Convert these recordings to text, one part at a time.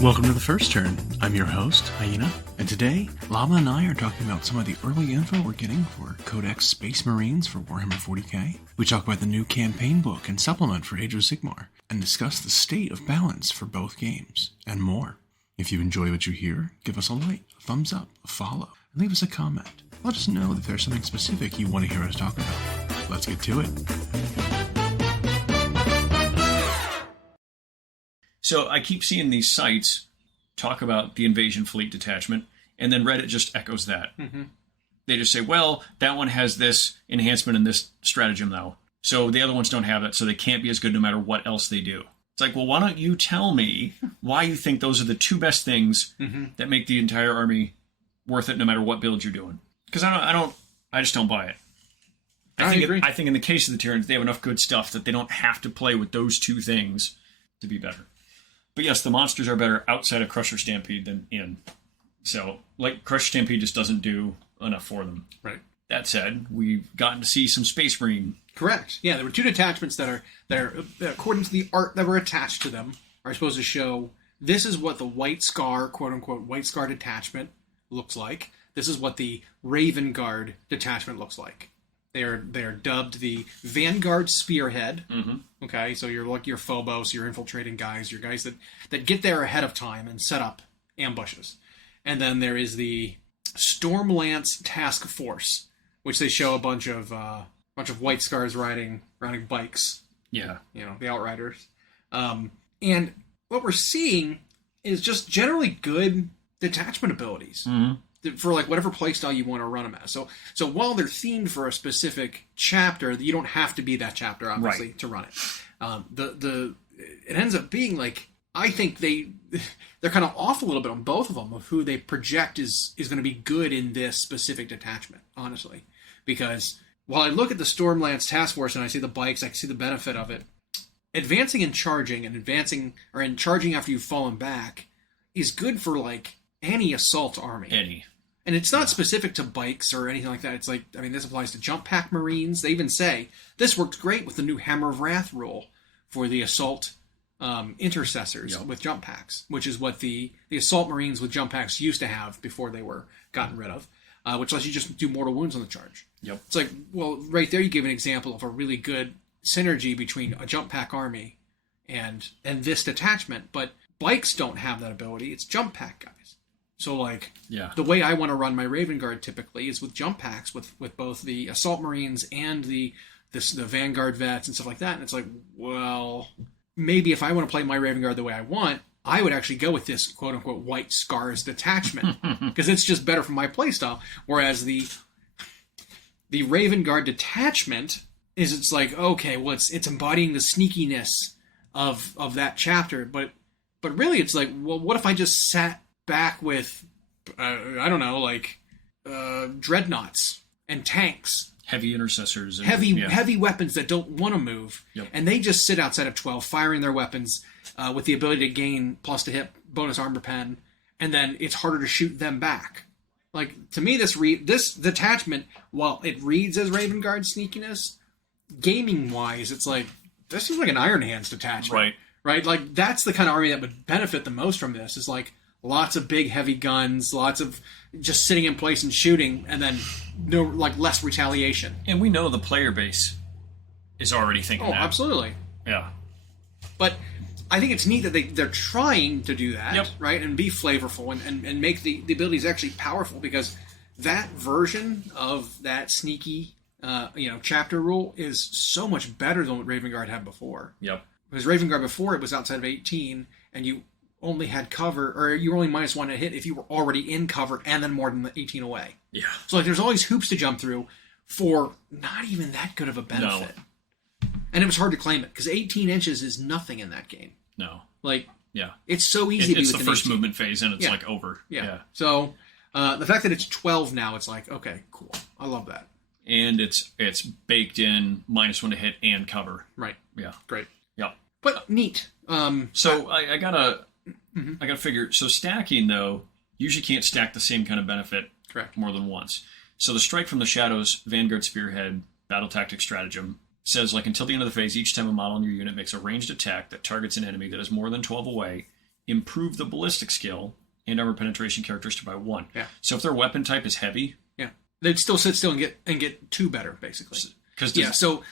Welcome to the First Turn. I'm your host, Hyena, and today, Llama and I are talking about some of the early info we're getting for Codex Space Marines for Warhammer 40k. We talk about the new campaign book and supplement for Age of Sigmar, and discuss the state of balance for both games, and more. If you enjoy what you hear, give us a like, a thumbs up, a follow, and leave us a comment. Let us know if there's something specific you want to hear us talk about. Let's get to it. So I keep seeing these sites talk about the invasion fleet detachment, and then Reddit just echoes that. Mm-hmm. They just say, well, that one has this enhancement and this stratagem, though. So the other ones don't have it, so they can't be as good no matter what else they do. It's like, well, why don't you tell me why you think those are the two best things that make the entire army worth it no matter what build you're doing? Because I just don't buy it. I think in the case of the Tyrants, they have enough good stuff that they don't have to play with those two things to be better. But yes, the monsters are better outside of Crusher Stampede than in. So, like, Crusher Stampede just doesn't do enough for them. Right. That said, we've gotten to see some Space Marine. Correct. Yeah, there were two detachments that are according to the art that were attached to them, are supposed to show this is what the White Scar, quote-unquote, White Scar detachment looks like. This is what the Raven Guard detachment looks like. They are dubbed the Vanguard Spearhead. Mm-hmm. Okay, so you're like your Phobos, your infiltrating guys, your guys that get there ahead of time and set up ambushes. And then there is the Stormlance Task Force, which they show a bunch of White Scars riding bikes. Yeah, the Outriders. And what we're seeing is just generally good detachment abilities. Mm-hmm. For like whatever playstyle you want to run them as. So while they're themed for a specific chapter, you don't have to be that chapter, obviously, to run it. It ends up being like, I think they're kind of off a little bit on both of them of who they project is going to be good in this specific detachment, honestly. Because while I look at the Stormlance Task Force and I see the bikes, I see the benefit of it. Advancing and charging charging after you've fallen back is good for like any assault army. And it's not specific to bikes or anything like that. It's like, this applies to jump pack Marines. They even say, this works great with the new Hammer of Wrath rule for the assault intercessors with jump packs, which is what the assault Marines with jump packs used to have before they were gotten rid of, which lets you just do mortal wounds on the charge. Yep. It's like, well, right there you give an example of a really good synergy between a jump pack army and this detachment, but bikes don't have that ability. It's jump pack guys. So, the way I want to run my Raven Guard typically is with jump packs with both the Assault Marines and the Vanguard vets and stuff like that. And it's like, well, maybe if I want to play my Raven Guard the way I want, I would actually go with this quote-unquote White Scars detachment because it's just better for my playstyle. Whereas the Raven Guard detachment it's like, okay, well, it's embodying the sneakiness of that chapter. But really, it's like, well, what if I just sat back with, dreadnoughts and tanks, heavy intercessors, and heavy weapons that don't want to move, and they just sit outside of 12, firing their weapons with the ability to gain plus to hit bonus armor pen, and then it's harder to shoot them back. Like, to me, this detachment, while it reads as Raven Guard sneakiness, gaming wise, it's like this is like an Iron Hands detachment, right? Like that's the kind of army that would benefit the most from this. Is like lots of big heavy guns, lots of just sitting in place and shooting, and then less retaliation. And we know the player base is already thinking that. Oh, absolutely. Yeah. But I think it's neat that they're trying to do that, right? And be flavorful and make the abilities actually powerful, because that version of that sneaky chapter rule is so much better than what Raven Guard had before. Yep. Because Raven Guard before, it was outside of 18, and you only had cover, or you were only -1 to hit if you were already in cover and then more than 18 away. Yeah. So there's always hoops to jump through for not even that good of a benefit. No. And it was hard to claim it, because 18 inches is nothing in that game. No. It's so easy to be It's the first 18. movement phase, and it's over. Yeah. So the fact that it's 12 now, it's like, okay, cool. I love that. And it's baked in -1 to hit and cover. Right. Yeah. Great. Yeah. But neat. So I gotta figure. So stacking, though, usually can't stack the same kind of benefit more than once. So the Strike from the Shadows Vanguard Spearhead Battle Tactic Stratagem says, until the end of the phase, each time a model in your unit makes a ranged attack that targets an enemy that is more than 12 away, improve the ballistic skill and armor penetration characteristic by 1. Yeah. So if their weapon type is heavy, yeah, they'd still sit still and get 2 better, basically. yeah. So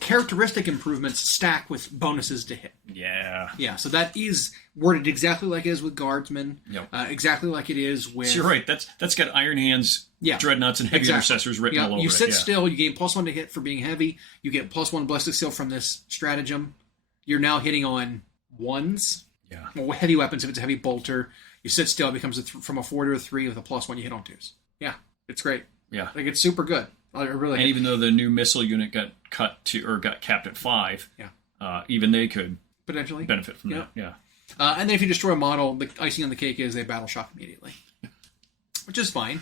characteristic improvements stack with bonuses to hit. Yeah. Yeah. So that is worded exactly like it is with guardsmen. Yep. Exactly like it is with. So you're right. That's got Iron Hands, dreadnoughts, and heavy intercessors written all over it. You sit still. You gain +1 to hit for being heavy. You get +1 ballistic skill from this stratagem. You're now hitting on 1s. Yeah. Well, heavy weapons. If it's a heavy bolter, you sit still. It becomes from a 4 to a 3 with a +1. You hit on 2s. Yeah, it's great. Yeah. Like it's super good. Really. And even though the new missile unit got got capped at 5, even they could potentially benefit from that. Yeah. And then if you destroy a model, the icing on the cake is they battle shock immediately, which is fine.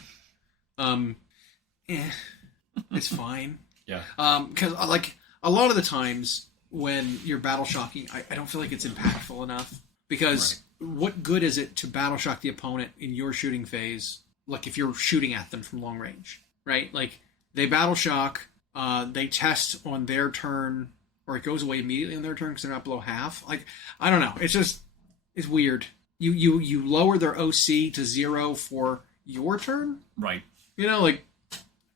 It's fine. Yeah. Because like a lot of the times when you're battle shocking, I don't feel like it's impactful enough. Because what good is it to battle shock the opponent in your shooting phase? Like if you're shooting at them from long range, right? Like they battle shock, they test on their turn, or it goes away immediately on their turn because they're not below half. Like I don't know. It's weird. You lower their OC to 0 for your turn, Right. You know, like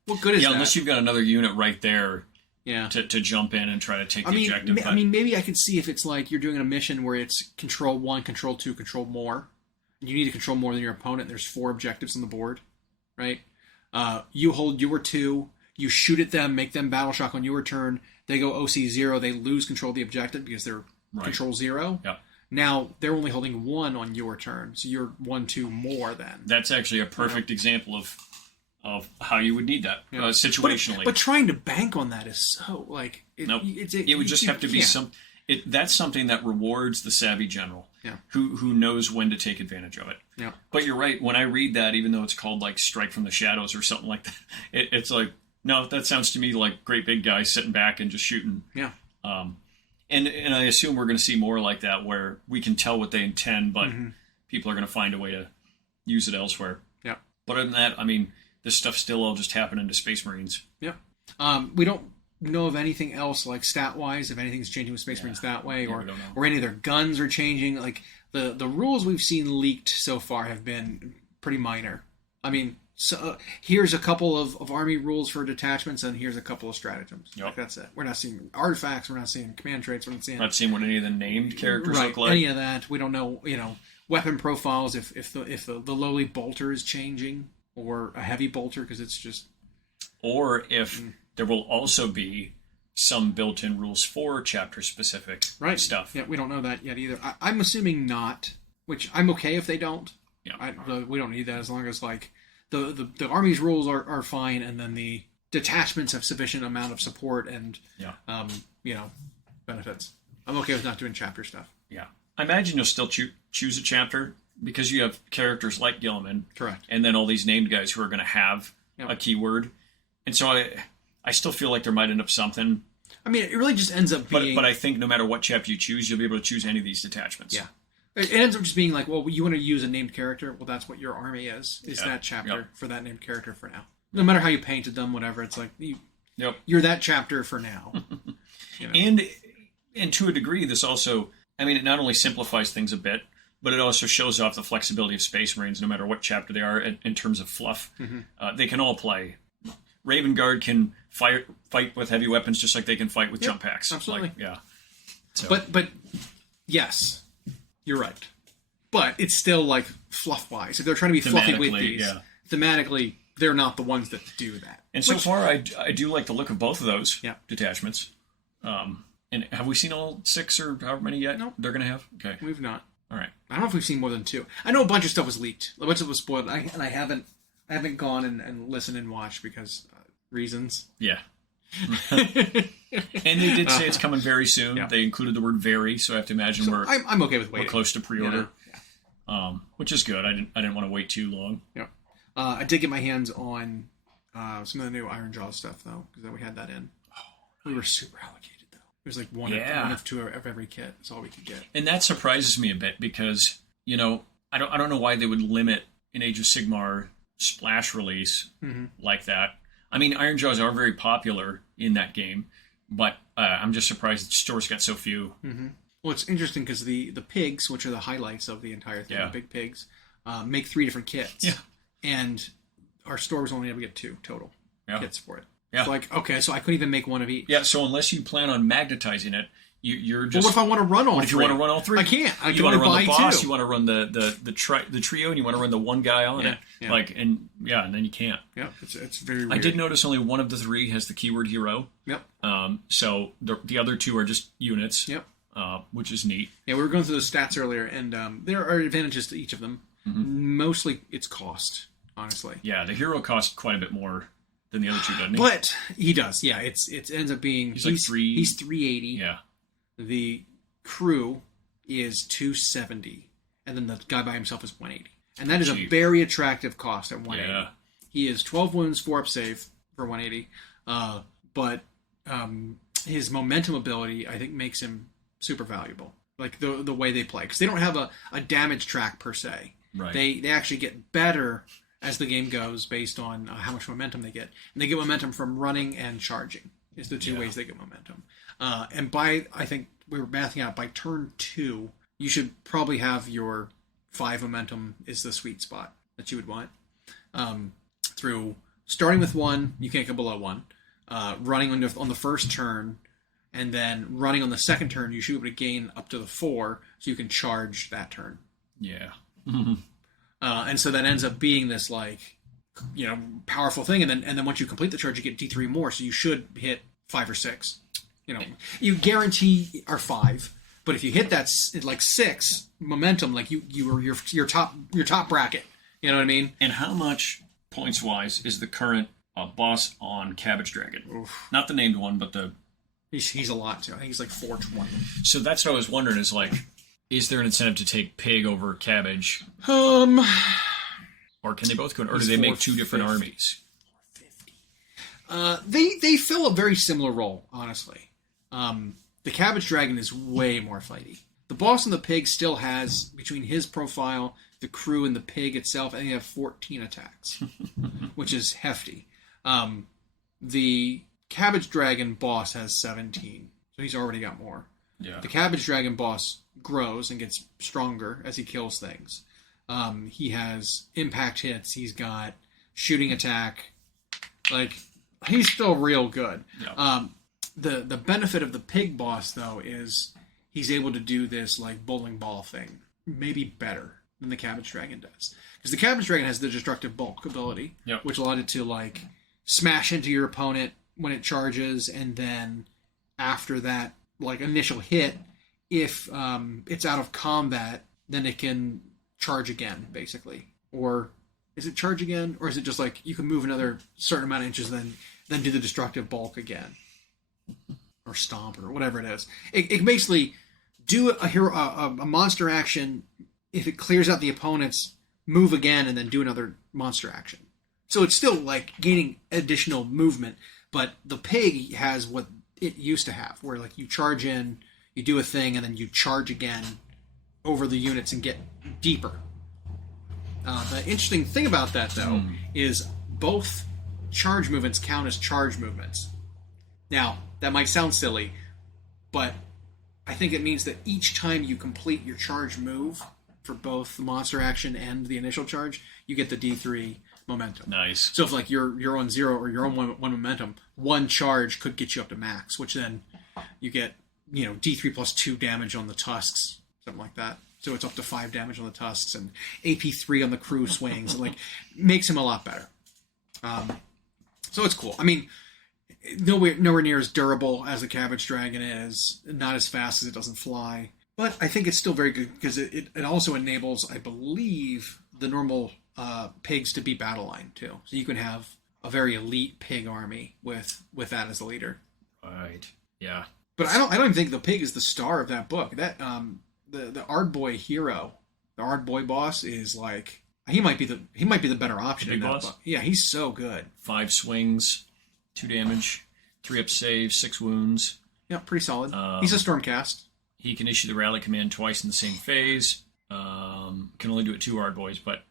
what good is that? Unless you've got another unit right there. Yeah. To jump in and try to take the objective. I mean, maybe I could see if it's like you're doing a mission where it's control 1, control 2, control more. You need to control more than your opponent. There's 4 objectives on the board, right? You hold your 2, you shoot at them, make them battle shock on your turn. They go OC 0, they lose control of the objective because they're control 0. Yep. Now they're only holding 1 on your turn, so you're 1, 2 more then. That's actually a perfect example of how you would need that situationally. But trying to bank on that is so like it would just have to be that's something that rewards the savvy general who knows when to take advantage of it. Yeah. But you're right. When I read that, even though it's called like Strike from the Shadows or something like that, it's like, no, that sounds to me like great big guys sitting back and just shooting. Yeah. And I assume we're going to see more like that where we can tell what they intend, but people are going to find a way to use it elsewhere. Yeah. But other than that, I mean, this stuff still all just happening to Space Marines. Yeah. We don't know of anything else like stat-wise, if anything's changing with Space Marines that way, or any of their guns are changing. Like the rules we've seen leaked so far have been pretty minor. I mean, so here's a couple of army rules for detachments, and here's a couple of stratagems. Yep. Like that's it. We're not seeing artifacts. We're not seeing command traits. We're not seeing what any of the named characters look like. Any of that. We don't know. Weapon profiles. If the lowly bolter is changing, or a heavy bolter because it's just. Or if there will also be some built-in rules for chapter-specific stuff. Yeah, we don't know that yet either. I'm assuming not, which I'm okay if they don't. Yeah. We don't need that as long as like the Army's rules are fine, and then the detachments have sufficient amount of support and benefits. I'm okay with not doing chapter stuff. Yeah. I imagine you'll still choose a chapter because you have characters like Gilliman. Correct. And then all these named guys who are going to have a keyword. And so I still feel like there might end up something. I mean, it really just ends up being... But I think no matter what chapter you choose, you'll be able to choose any of these detachments. Yeah. It ends up just being like, well, you want to use a named character? Well, that's what your army is that chapter for that named character for now. No matter how you painted them, whatever, it's like, you're that chapter for now. And to a degree, this also... I mean, it not only simplifies things a bit, but it also shows off the flexibility of Space Marines, no matter what chapter they are in terms of fluff. They can all play. Raven Guard can fight with heavy weapons just like they can fight with jump packs. Absolutely. So. But yes, you're right. But it's still like fluff-wise. If they're trying to be fluffy with these, thematically, they're not the ones that do that. And so far, I do like the look of both of those detachments. And have we seen all 6 or however many yet? Nope. They're going to have? Okay. We've not. All right. I don't know if we've seen more than 2. I know a bunch of stuff was leaked. A bunch of stuff was spoiled. And I haven't gone and listened and watched because reasons. Yeah. And they did say it's coming very soon. Yeah. They included the word "very," so I have to imagine I'm okay with waiting. We're close to pre-order, which is good. I didn't want to wait too long. Yeah. I did get my hands on some of the new Iron Jaws stuff though, because we had that in. We were super allocated though. It was like one of 2 of every kit. That's all we could get. And that surprises me a bit because I don't know why they would limit an Age of Sigmar splash release like that. I mean, Iron Jaws are very popular in that game, but I'm just surprised the stores got so few. Well, it's interesting because the pigs, which are the highlights of the entire thing, Yeah. the big pigs, make 3 different kits. Yeah. And our store was only able to get 2 total kits for it. Yeah. It's like, okay, so I couldn't even make one of each. Yeah, so unless you plan on magnetizing it, you're just... Well, what if I want to run all 3? What if you want to run all 3? I can't. I you can want to only run the buy boss, 2. you want to run the trio, and you want to run the one guy on it. Yeah. Like, and then you can't. Yeah, it's very weird. I did notice only one of the 3 has the keyword hero. Yep. So the other 2 are just units. Yep. Which is neat. Yeah, we were going through the stats earlier, and there are advantages to each of them. Mm-hmm. Mostly, it's cost, honestly. Yeah, the hero costs quite a bit more than the other 2, doesn't he? But he does. Yeah, it ends up being he's like 3. He's 380. Yeah. The crew is 270, and then the guy by himself is 180, and that is a very attractive cost at 180. Yeah. He is 12 wounds, 4 up save for 180, but his momentum ability I think makes him super valuable. Like the way they play, because they don't have a damage track per se. Right. They actually get better as the game goes based on how much momentum they get, and they get momentum from running and charging. Is the 2 ways they get momentum. And I think we were mathing out by turn 2, you should probably have your 5 momentum is the sweet spot that you would want. Through starting with 1, you can't go below 1. Running on the first turn, and then running on the second turn, you should be able to gain up to the 4, so you can charge that turn. Yeah. And so that ends up being this powerful thing, and then once you complete the charge, you get D3 more, so you should hit 5 or 6. You guarantee are 5, but if you hit that 6 momentum, like you were your top bracket. You know what I mean? And how much points wise is the current boss on Cabbage Dragon? Oof. Not the named one, but the. He's a lot too. I think he's like 420. So that's what I was wondering. Is there an incentive to take Pig over Cabbage? Or can they both go? Or do they make 2 different armies? 450. They fill a very similar role, honestly. The Cabbage Dragon is way more fighty. The boss and the Pig still has, between his profile, the crew, and the Pig itself, I think they have 14 attacks, which is hefty. The Cabbage Dragon boss has 17, so he's already got more. Yeah. The Cabbage Dragon boss grows and gets stronger as he kills things. He has impact hits. He's got shooting attack. He's still real good. Yeah. The benefit of the Pig boss, though, is he's able to do this bowling ball thing maybe better than the Cabbage Dragon does. Because the Cabbage Dragon has the destructive bulk ability, which allowed it to smash into your opponent when it charges, and then after that initial hit, if it's out of combat, then it can charge again, basically. Or is it charge again, or is it just you can move another certain amount of inches, then do the destructive bulk again, or stomp, or whatever it is. It can basically do a monster action. If it clears out the opponent's, move again, and then do another monster action. So it's still gaining additional movement, but the Pig has what it used to have, where you charge in, you do a thing, and then you charge again over the units and get deeper. The interesting thing about that, though, is both charge movements count as charge movements. Now, that might sound silly, but I think it means that each time you complete your charge move for both the monster action and the initial charge, you get the D3 momentum. Nice. So if you're on 0 or you're on one momentum, one charge could get you up to max, which then you get D3 plus 2 damage on the tusks, something like that. So it's up to 5 damage on the tusks, and AP 3 on the crew swings, and makes him a lot better. So it's cool. I mean, nowhere near as durable as the Cabbage Dragon is, not as fast as it doesn't fly, but I think it's still very good because it also enables, I believe, the normal pigs to be battle line too. So you can have a very elite pig army with that as the leader. Right. Yeah. But I don't even think the pig is the star of that book. That the Ardboy hero, the Ardboy boss is he might be the better option in that boss? Book. Yeah, he's so good. 5 swings, 2 damage, 3 up save, 6 wounds. Yeah, pretty solid. He's a Stormcast. He can issue the rally command twice in the same phase. Can only do it 2 Ardboys, but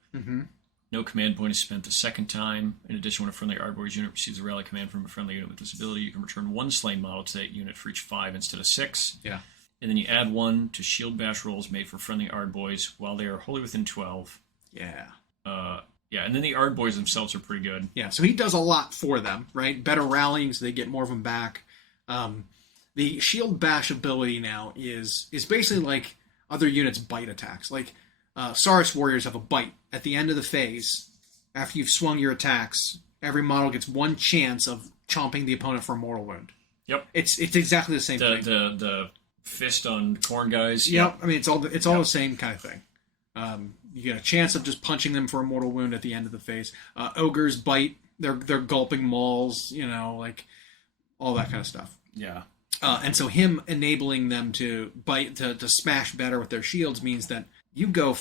no command point is spent the second time. In addition, when a friendly Ardboys unit receives a rally command from a friendly unit with this ability, you can return 1 slain model to that unit for each 5 instead of 6. Yeah. And then you add 1 to shield bash rolls made for friendly Ardboys while they are wholly within 12. Yeah. Yeah, and then the Ardboys themselves are pretty good. Yeah, so he does a lot for them, right? Better rallying, so they get more of them back. The shield bash ability now is basically like other units' bite attacks. Like Saurus warriors have a bite at the end of the phase. After you've swung your attacks, every model gets 1 chance of chomping the opponent for a mortal wound. Yep. It's exactly the same thing. The fist on corn guys. Yep. I mean, it's all the same kind of thing. You get a chance of just punching them for a mortal wound at the end of the phase. Ogres bite. They're gulping mauls. Like all that kind of stuff. Yeah. And so him enabling them to bite to smash better with their shields means that you go,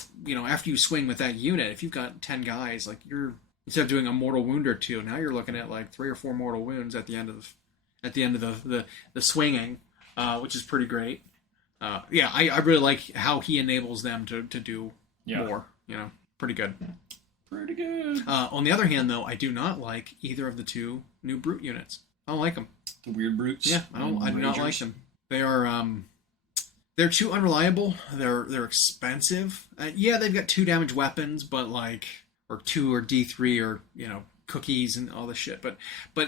after you swing with that unit, if you've got 10 guys, like you're instead of doing a mortal wound or 2, now you're looking at like 3 or 4 mortal wounds at the end of the swinging, which is pretty great. I really like how he enables them to do more. Pretty good. Pretty good. On the other hand, though, I do not like either of the 2 new brute units. I don't like them. The weird brutes. Yeah, I do not like them. They are they're too unreliable. They're expensive. They've got 2 damage weapons, but or 2 or D3 or cookies and all this shit. But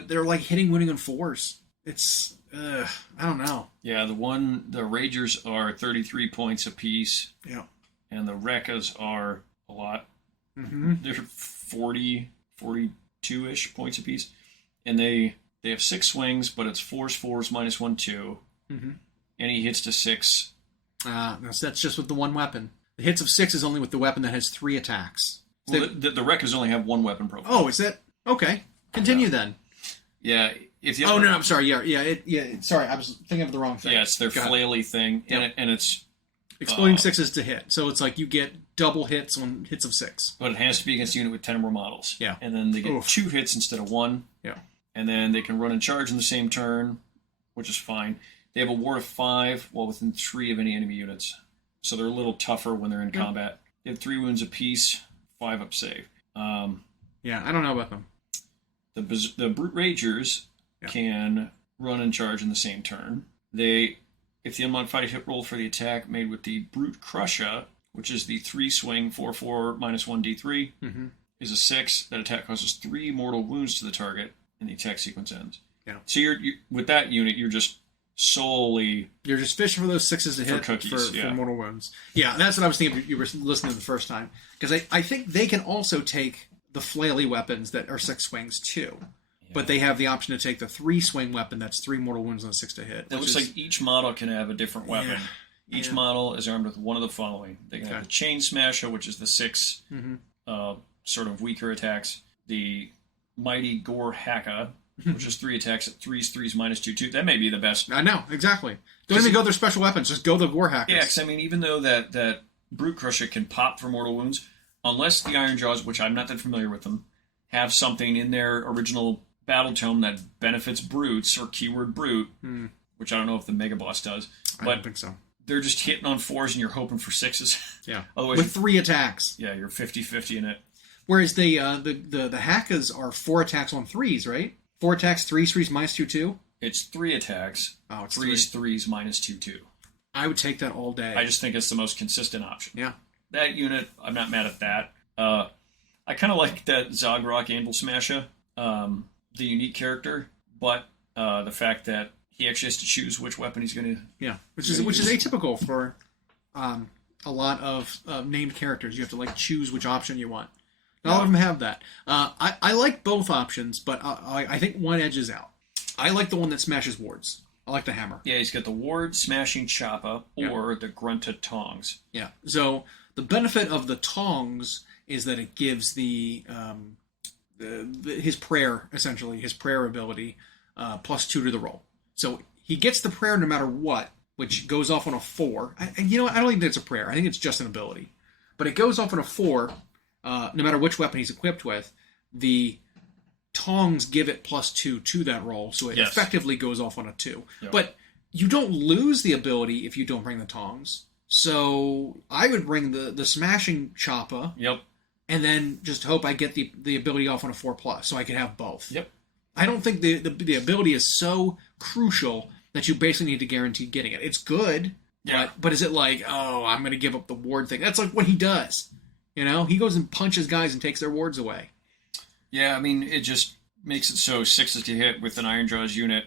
they're like hitting, winning on 4s. It's I don't know. Yeah, the Ragers are 33 points apiece. Yeah. And the Rekkas are a lot. Mm-hmm. They're 40, 42-ish points apiece. And they have 6 swings, but it's 4s, -1, 2. Mm-hmm. And he hits to 6. That's just with the 1 weapon. The hits of 6 is only with the weapon that has 3 attacks. So well, the Rekkas only have 1 weapon profile. Oh, is that? Okay. Continue then. Yeah. No, I'm sorry. Sorry, I was thinking of the wrong thing. Yeah, it's their flaily thing, and it's exploding 6s to hit. So it's like you get double hits on hits of 6. But it has to be against a unit with 10 or more models. Yeah. And then they get 2 hits instead of 1. Yeah. And then they can run and charge in the same turn, which is fine. They have a ward of 5 while within 3 of any enemy units. So they're a little tougher when they're in combat. They have 3 wounds apiece, 5 up save. I don't know about them. The Brute Ragers can run and charge in the same turn. If the unmodified hit roll for the attack made with the Brute Crusher, which is the 3 swing, 4/4, -1 D3, is a 6, that attack causes 3 mortal wounds to the target, and the attack sequence ends. Yeah. So you're with that unit, you're just You're just fishing for those 6s to hit for mortal wounds. Yeah, that's what I was thinking if you were listening the first time. Because I think they can also take the flaily weapons that are 6 swings too. Yeah. But they have the option to take the 3 swing weapon that's 3 mortal wounds and a 6 to hit. It looks like each model can have a different weapon. Yeah. Each model is armed with one of the following. They can have the Chain Smasher, which is the 6 sort of weaker attacks. The Mighty Gore Haka, which is 3 attacks at 3s, -2/2. That may be the best. I know, exactly. Don't even go their special weapons. Just go the Gore Hackers. Yeah, because I mean, even though that Brute Crusher can pop for mortal wounds, unless the Iron Jaws, which I'm not that familiar with them, have something in their original battle tome that benefits brutes or keyword brute, which I don't know if the Mega Boss does. I don't think so. They're just hitting on 4s and you're hoping for 6s. Yeah. Otherwise, with 3 attacks. Yeah, you're 50-50 in it. Whereas the Hakas are 4 attacks on 3s, right? 4 attacks, 3s, -2/2? It's 3 attacks. Oh, it's 3s, -2/2. I would take that all day. I just think it's the most consistent option. Yeah. That unit, I'm not mad at that. I kind of like that Zogrok Anvil Smasher, the unique character, but the fact that he actually has to choose which weapon he's going to. Yeah, which is atypical for a lot of named characters. You have to choose which option you want. Not all of them have that. I like both options, but I think one edges out. I like the one that smashes wards. I like the hammer. Yeah, he's got the ward smashing choppa or the grunted tongs. Yeah. So the benefit of the tongs is that it gives his prayer, essentially, his prayer ability, +2 to the roll. So he gets the prayer no matter what, which goes off on a 4. I don't think that's a prayer. I think it's just an ability. But it goes off on a 4, no matter which weapon he's equipped with. The tongs give it +2 to that roll, so it effectively goes off on a 2. Yep. But you don't lose the ability if you don't bring the tongs. So I would bring the smashing choppa. Yep. And then just hope I get the ability off on a 4+, so I can have both. Yep. I don't think the ability is so crucial that you basically need to guarantee getting it. It's good, Yeah. But is it like, oh, I'm going to give up the ward thing? That's like what he does. You know, he goes and punches guys and takes their wards away. Yeah, I mean, it just makes it so 6s to hit with an Iron Jaws unit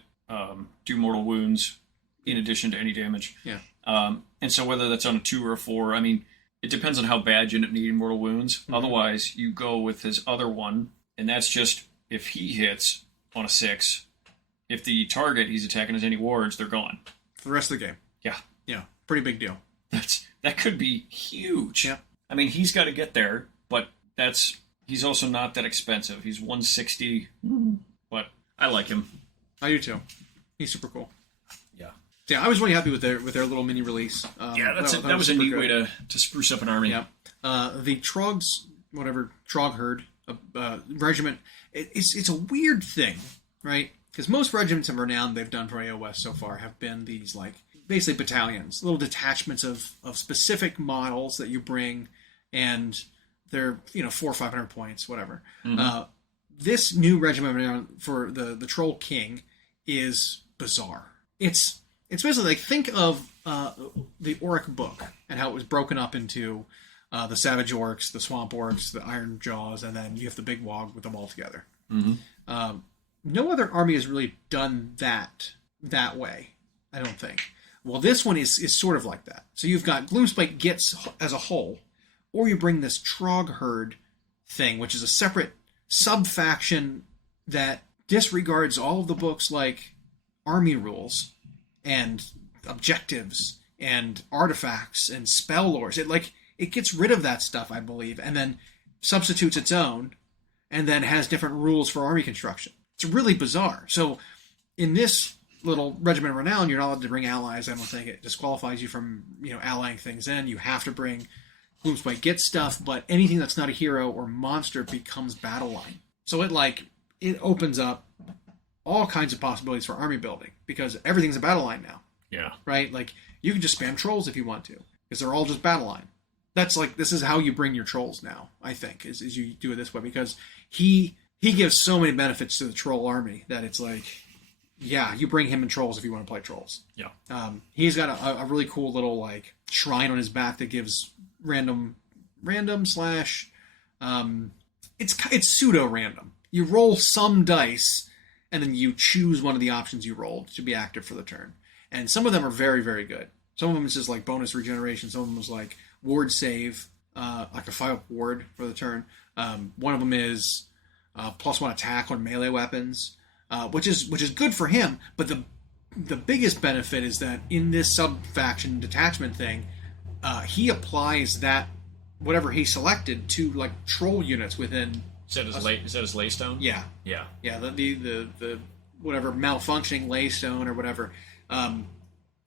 do mortal wounds in addition to any damage. Yeah. And so whether that's on a 2 or a 4, I mean, it depends on how bad you end up needing mortal wounds. Mm-hmm. Otherwise, you go with his other one, and that's just if he hits on a 6, if the target he's attacking has any wards, they're gone. For the rest of the game. Yeah. Yeah, pretty big deal. That could be huge. Yeah. I mean, he's got to get there, but he's also not that expensive. He's 160, but I like him. I do too. He's super cool. Yeah. Yeah, I was really happy with their little mini release. That was a neat way to spruce up an army. Yeah. The Trogs, whatever, Trog Herd regiment, it's a weird thing, right? Because most regiments of renown they've done for AoS so far have been these, like, basically battalions, little detachments of specific models that you bring, and they're 400 or 500 points, whatever. Mm-hmm. This new regiment for the Troll King is bizarre. It's basically like, think of the Orc book and how it was broken up into the Savage Orcs, the Swamp Orcs, the Iron Jaws, and then you have the Big Wog with them all together. Mm-hmm. No other army has really done that way, I don't think. Well, this one is sort of like that. So you've got Gloomspite Gits as a whole, or you bring this Trog Herd thing, which is a separate sub-faction that disregards all of the books like army rules and objectives and artifacts and spell lores. It gets rid of that stuff, I believe, and then substitutes its own, and then has different rules for army construction. It's really bizarre. So in this little Regiment of Renown, you're not allowed to bring allies. I don't think it disqualifies you from allying things in. You have to bring Gloomspite Gits stuff, but anything that's not a hero or monster becomes battle line. So it opens up all kinds of possibilities for army building, because everything's a battle line now. Yeah. Right? Like, you can just spam trolls if you want to, because they're all just battle line. That's this is how you bring your trolls now, I think, is you do it this way, because he gives so many benefits to the troll army that it's like, yeah, you bring him in trolls if you want to play trolls. Yeah. He's got a really cool little shrine on his back that gives random slash it's pseudo random. You roll some dice and then you choose one of the options you rolled to be active for the turn. And some of them are very, very good. Some of them is just like bonus regeneration. Some of them is like ward save, like a 5-up ward for the turn. One of them is +1 attack on melee weapons, which is good for him. But the biggest benefit is that in this sub-faction detachment thing, he applies that whatever he selected to like troll units within. Is that his laystone? Yeah. Yeah. Yeah. The whatever malfunctioning laystone or whatever.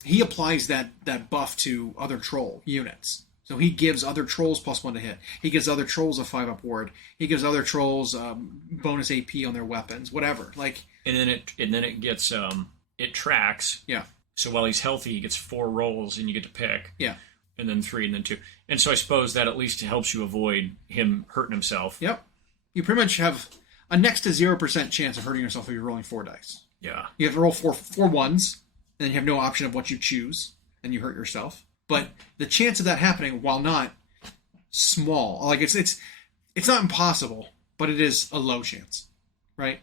He applies that buff to other troll units. So he gives other trolls +1 to hit. He gives other trolls a 5-up ward. He gives other trolls bonus AP on their weapons, whatever. And then it gets it tracks. Yeah. So while he's healthy, he gets 4 rolls, and you get to pick. Yeah. And then 3, and then 2. And so I suppose that at least helps you avoid him hurting himself. Yep. You pretty much have a next to 0% chance of hurting yourself if you're rolling 4 dice. Yeah. You have to roll four ones, and then you have no option of what you choose, and you hurt yourself. But the chance of that happening, while not small, it's not impossible, but it is a low chance, right?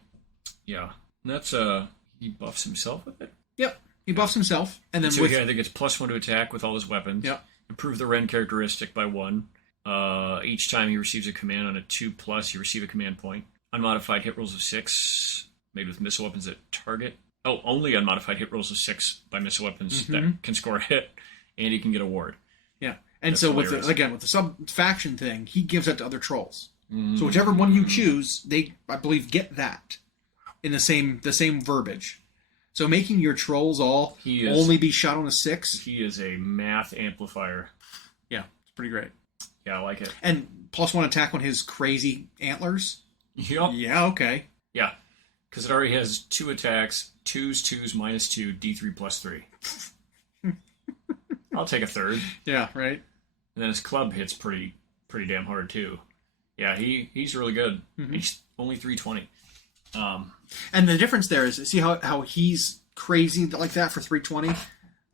Yeah. And that's he buffs himself with it. Yep. He buffs himself, and then so he either gets +1 to attack with all his weapons. Yep. Improve the Ren characteristic by 1. Each time he receives a command on a 2+, you receive a command point. Unmodified hit rolls of 6, made with missile weapons at target. Oh, only unmodified hit rolls of 6 by missile weapons that can score a hit, and he can get a ward. Yeah, and That's so hilarious. with the sub-faction thing, he gives that to other trolls. So whichever one you choose, they, I believe, get that in the same verbiage. So making your trolls all only be shot on a 6. He is a math amplifier. Yeah, it's pretty great. Yeah, I like it. And +1 attack on his crazy antlers. Yep. Yeah, okay. Yeah, because it already has 2 attacks, 2s, -2, D3 +3. I'll take a 3rd. Yeah, right. And then his club hits pretty damn hard too. Yeah, he's really good. He's only 320. And the difference there is, see how he's crazy like that for 320?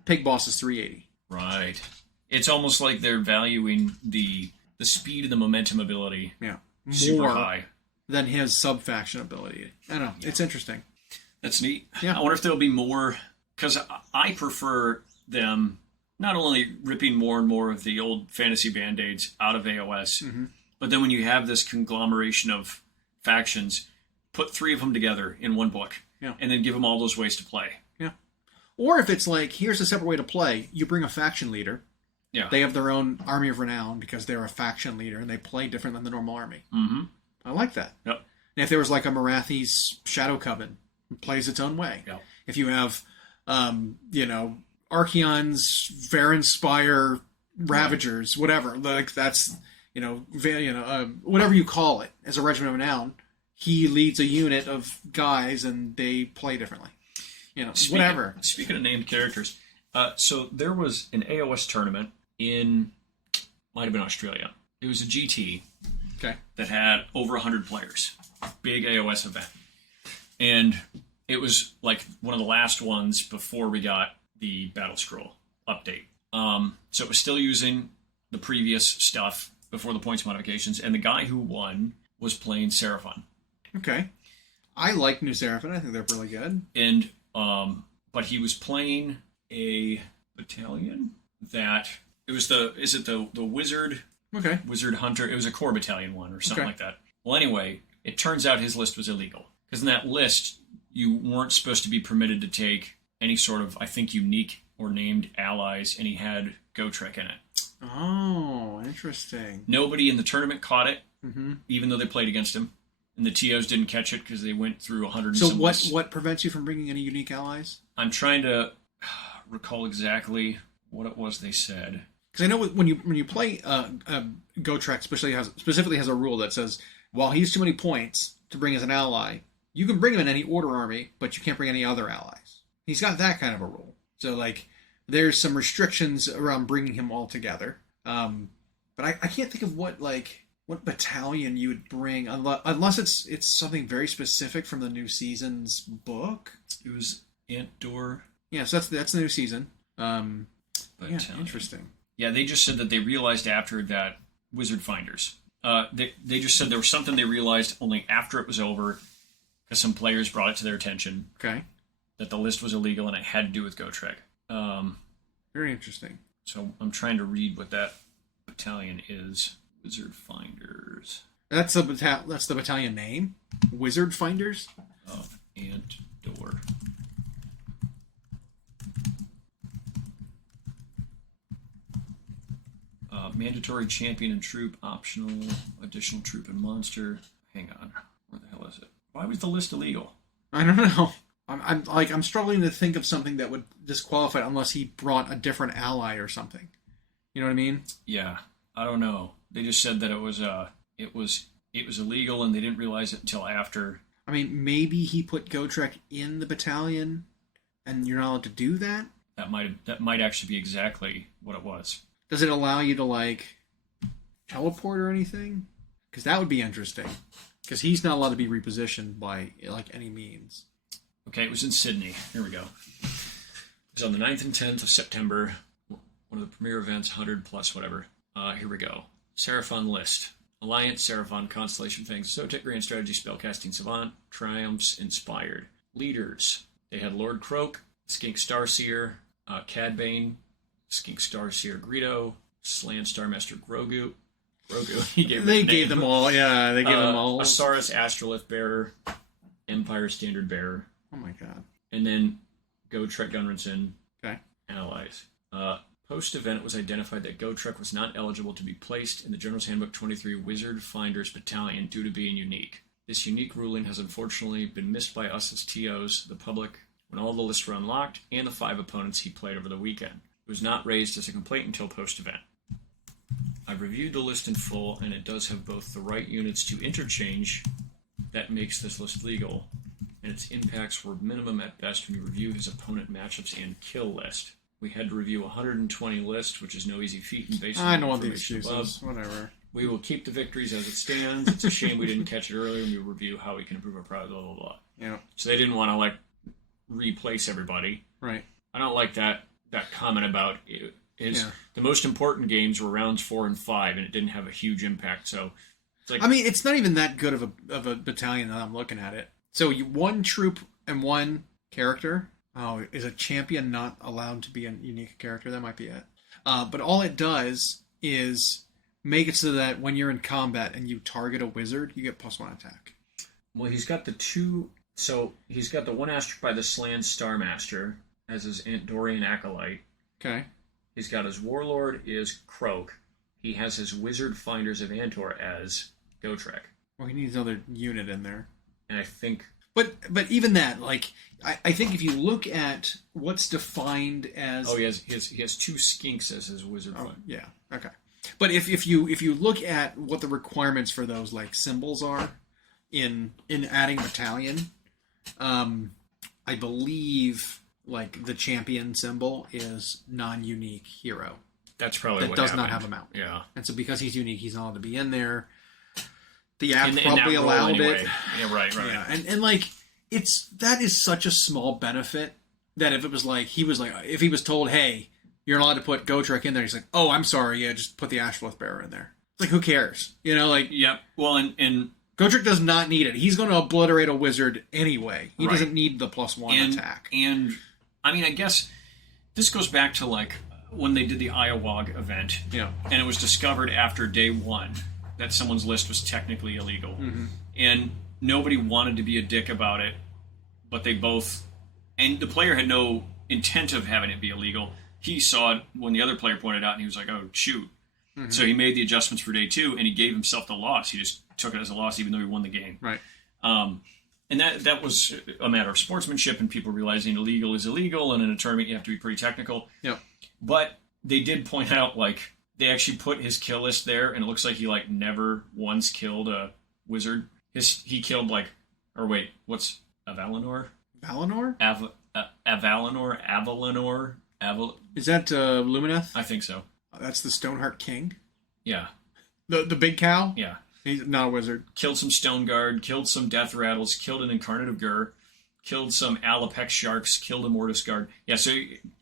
Pig Boss is 380. Right. It's almost like they're valuing the speed and the momentum ability super high than his sub-faction ability. I don't know. Yeah. It's interesting. That's neat. Yeah. I wonder if there'll be more, because I prefer them not only ripping more and more of the old fantasy Band-Aids out of AoS, but then when you have this conglomeration of factions, put 3 of them together in one book, and then give them all those ways to play. Yeah. Or if it's like, here's a separate way to play, you bring a faction leader. Yeah. They have their own army of renown because they're a faction leader and they play different than the normal army. Mm-hmm. I like that. Yep. And if there was like a Marathi's Shadow Coven, it plays its own way. Yep. If you have, Archeon's Varanspire Ravagers, whatever, like that's, whatever you call it as a regiment of renown, he leads a unit of guys and they play differently. Whatever. Speaking of named characters, so there was an AoS tournament might have been Australia. It was a GT that had over 100 players. Big AoS event. And it was like one of the last ones before we got the Battle Scroll update. So it was still using the previous stuff before the points modifications. And the guy who won was playing Seraphon. Okay. I like New Seraphon. I think they're really good. And, but he was playing a battalion that is it the wizard wizard hunter. It was a core battalion one or something like that. Well, anyway, it turns out his list was illegal because in that list you weren't supposed to be permitted to take any sort of, I think, unique or named allies, and he had Gotrek in it. Oh, interesting. Nobody in the tournament caught it, even though they played against him, and the TOs didn't catch it because they went through 100. So what prevents you from bringing any unique allies? I'm trying to recall exactly what it was they said. Because I know when you play Gotrek specifically has a rule that says while he has too many points to bring as an ally, you can bring him in any order army, but you can't bring any other allies. He's got that kind of a rule. So like there's some restrictions around bringing him all together. But I can't think of what battalion you would bring unless it's something very specific from the new season's book. It was Antdor. Yeah, so that's the new season. Interesting. Yeah, they just said that they realized after that Wizard Finders. They just said there was something they realized only after it was over, because some players brought it to their attention. Okay. That the list was illegal and it had to do with Gotrek. Very interesting. So I'm trying to read what that battalion is. Wizard Finders. That's the battalion name? Wizard Finders? Of Antdor. Mandatory champion and troop, optional, additional troop and monster. Hang on. Where the hell is it? Why was the list illegal? I don't know. I'm struggling to think of something that would disqualify it unless he brought a different ally or something. You know what I mean? Yeah. I don't know. They just said that it was illegal and they didn't realize it until after. I mean, maybe he put Gotrek in the battalion and you're not allowed to do that? That might actually be exactly what it was. Does it allow you to, teleport or anything? Because that would be interesting. Because he's not allowed to be repositioned by, any means. Okay, it was in Sydney. Here we go. It was on the 9th and 10th of September. One of the premier events, 100 plus whatever. Here we go. Seraphon list. Alliance, Seraphon, Constellation Fangs, Sotek, Grand Strategy, Spellcasting Savant, Triumphs, Inspired. Leaders. They had Lord Croak, Skink Starseer, Cadbane, Skink Starseer Greedo, Slan Starmaster Grogu. They gave them all, yeah. They gave them all. Asaris Astrolith Bearer, Empire Standard Bearer. Oh my god. And then Gotrek Gunrinson. Okay. Allies. Post-event, it was identified that Gotrek was not eligible to be placed in the General's Handbook 23 Wizard Finders Battalion due to being unique. This unique ruling has unfortunately been missed by us as TOs, the public, when all the lists were unlocked, and the 5 opponents he played over the weekend. It was not raised as a complaint until post-event. I've reviewed the list in full, and it does have both the right units to interchange that makes this list legal, and its impacts were minimum at best when you review his opponent matchups and kill list. We had to review 120 lists, which is no easy feat, and based on the information above, whatever. We will keep the victories as it stands. It's a shame we didn't catch it earlier, and we will review how we can improve our product, blah, blah, blah. Yeah. So they didn't want to, replace everybody. Right. I don't like that comment about The most important games were rounds 4 and 5, and it didn't have a huge impact. So, it's like, I mean, it's not even that good of a battalion that I'm looking at it. So one troop and one character. Oh, is a champion not allowed to be a unique character? That might be it. But all it does is make it so that when you're in combat and you target a wizard, you get +1 attack. well, he's got the two. So he's got the one asteroid by the Slan Starmaster as his Dorian acolyte. Okay. He's got his warlord is Croak. He has his wizard finders of Antor as Gotrek. Well, he needs another unit in there. And I think... But even that, like, I think if you look at what's defined as... Oh, he has two skinks as his wizard finder. Yeah, okay. But if you look at what the requirements for those, like, symbols are in adding battalion, I believe, like, the champion symbol is non-unique hero. That's probably that what does happened. not have a mount. Yeah. And so because he's unique, he's not allowed to be in there. The app In probably that role allowed anyway. it. Yeah, right. Yeah, and like that is such a small benefit that if it was like if he was told, hey, you're allowed to put Gotrek in there, he's like, oh, I'm sorry, yeah, just put the Ashloth Bearer in there. It's like, who cares? You know, like Yep. Well, and Gotrek does not need it. He's going to obliterate a wizard anyway. He doesn't need the +1 attack. And I mean, I guess this goes back to like when they did the Iowog event. Yeah. And it was discovered after day 1 that someone's list was technically illegal. Mm-hmm. And nobody wanted to be a dick about it, but they both... And the player had no intent of having it be illegal. He saw it when the other player pointed out, and he was like, oh, shoot. Mm-hmm. So he made the adjustments for day 2, and he gave himself the loss. He just took it as a loss, even though he won the game. Right. And that was a matter of sportsmanship and people realizing illegal is illegal, and in a tournament you have to be pretty technical. Yeah. But they did point out, like, they actually put his kill list there, and it looks like he, like, never once killed a wizard. He killed, like... Or wait, what's... Avalanor? Valinor? Avalanor? Is that Lumineth? I think so. That's the Stoneheart King? Yeah. The big cow? Yeah. He's not a wizard. Killed some Stone Guard, killed some Death Rattles, killed an Incarnate of Gur, killed some Alapex Sharks, killed a Mortis Guard. Yeah, so